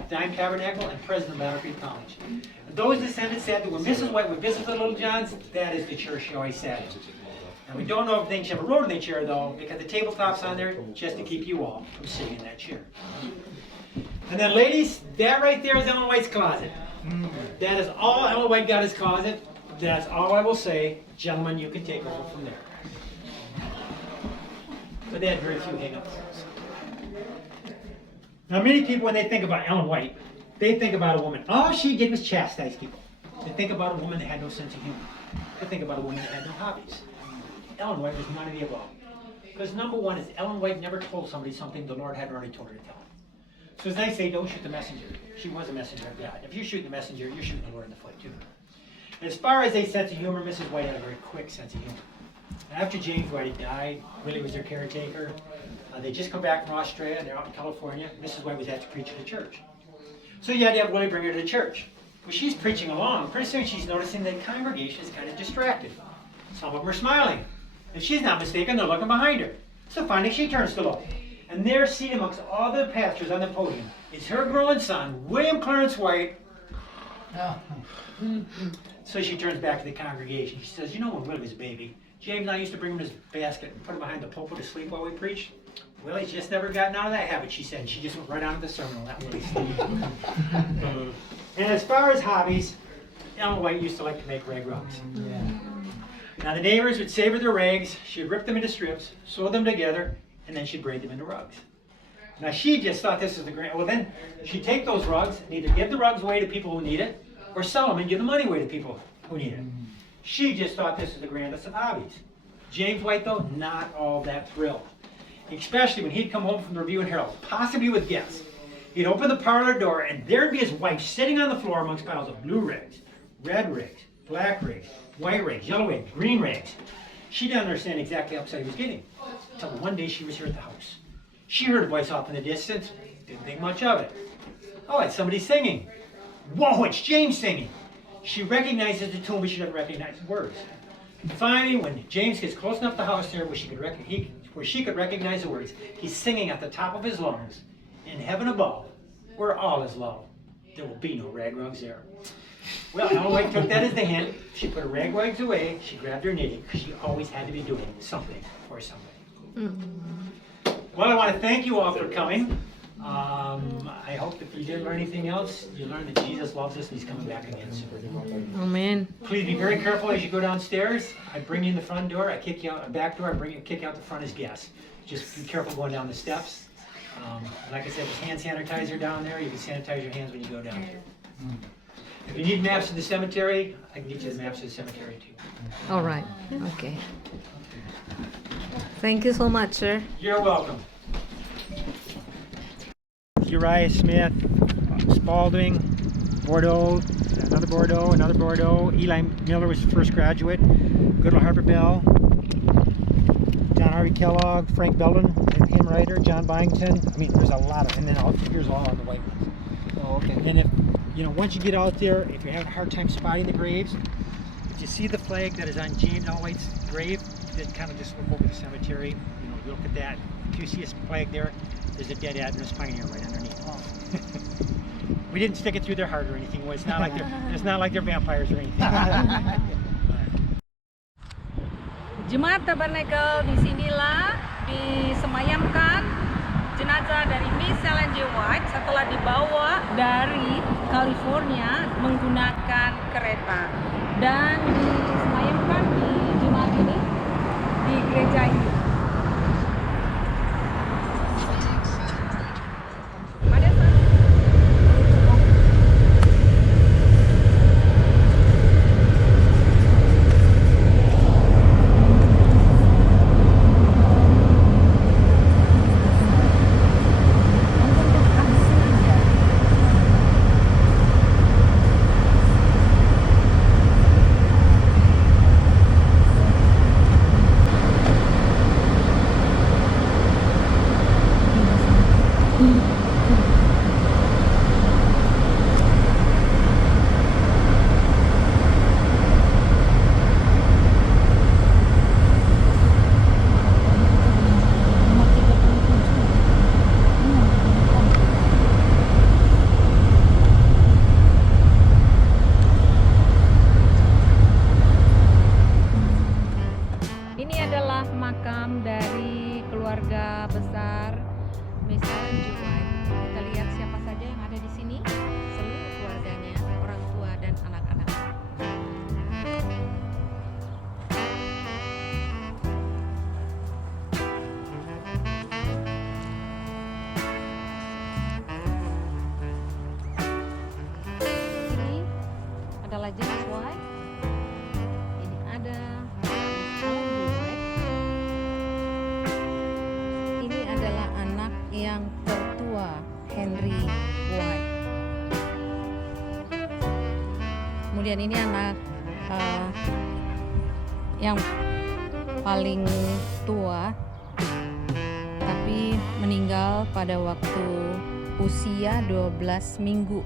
Dime Tabernacle and president of Battle Creek College. And those descendants said that when Mrs. White would visit the Littlejohns, that is the chair she always sat in. And we don't know if things ever rode in the chair though, because the tabletop's on there just to keep you all from sitting in that chair. And then ladies, that right there is Ellen White's closet. That is all Ellen White got his closet. That's all I will say. Gentlemen, you can take over from there. But they had very few hang-ups. Now many people, when they think about Ellen White, they think about a woman. All she did was chastise people. They think about a woman that had no sense of humor. They think about a woman that had no hobbies. Ellen White was none of the above. Because number one is Ellen White never told somebody something the Lord had already told her to tell them. So as they say, don't shoot the messenger. She was a messenger of God. If you shoot the messenger, you're shooting the Lord in the foot too. As far as a sense of humor, Mrs. White had a very quick sense of humor. After James White had died, Willie was their caretaker. They just come back from Australia, and they're out in California. Mrs. White was at to preach at the church. So you had to have Willie bring her to the church. Well, she's preaching along. Pretty soon she's noticing the congregation is kind of distracted. Some of them are smiling. If she's not mistaken, they're looking behind her. So finally she turns to look. And there, seated amongst all the pastors on the podium, is her growing son, William Clarence White, So she turns back to the congregation. She says, you know, when Willie was a baby, James and I used to bring him in his basket and put him behind the pulpit to sleep while we preached. Willie's just never gotten out of that habit, she said. And she just went right on to the sermon and let Willie sleep. And as far as hobbies, Ellen White used to like to make rag rugs. Now the neighbors would savor their rags, she'd rip them into strips, sew them together, and then she'd braid them into rugs. Now she just thought this was the great, well then she'd take those rugs and either give the rugs away to people who need it, or sell them and give the money away to people who need it. She just thought this was the grandest of hobbies. James White though, not all that thrilled. Especially when he'd come home from the Review and Herald, possibly with guests. He'd open the parlor door and there'd be his wife sitting on the floor amongst piles of blue rags, red rags, black rags, white rags, yellow rags, green rags. She didn't understand exactly how upset he was getting. Until one day she was here at the house. She heard a voice off in the distance, didn't think much of it. Oh, it's somebody singing. Whoa, it's James singing. She recognizes the tune, but she doesn't recognize the words. Finally, when James gets close enough to the house there where she could recognize the words, he's singing at the top of his lungs, in heaven above, where all is love, there will be no rag rugs there. Well, Ellen White took that as the hint. She put her rag rugs away, she grabbed her knitting, because she always had to be doing something for somebody. Well, I want to thank you all for coming. I hope if you didn't learn anything else, you learned that Jesus loves us and he's coming back again soon. Amen. Please be very careful as you go downstairs. I bring you in the front door, I kick you out the back door, kick you out the front as guests. Just be careful going down the steps. Like I said, there's hand sanitizer down there. You can sanitize your hands when you go down there. If you need maps to the cemetery, I can get you the maps to the cemetery too. All right. Okay. Thank you so much, sir. You're welcome. Uriah Smith, Spalding, Bordeaux, another Bordeaux. Eli Miller was the first graduate. Goodall Harper Bell, John Harvey Kellogg, Frank Belden, hymn writer, John Byington. I mean, there's a lot of, and then here's all on the white ones. Oh, okay. And if, once you get out there, if you have a hard time spotting the graves, if you see the flag that is on James L. White's grave, then kind of just look over the cemetery, you look at that. If you see a flag there, there's a dead Adventist pioneer right underneath. We didn't stick it through their heart or anything. It's not like they're vampires or anything. Jemaat Tabernacle, disinilah disemayamkan jenazah dari Miss Ellen G. White setelah dibawa dari California menggunakan kereta dan disemayamkan di jemaat ini di gereja ini. Pada saat James White, ini ada ini adalah anak yang tertua Henry White. Kemudian ini anak yang paling tua tapi meninggal pada waktu usia 12 minggu.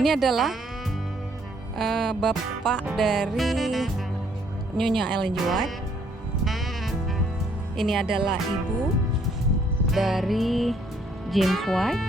Ini adalah bapak dari Nyonya Ellen G. White. Ini adalah ibu dari James White.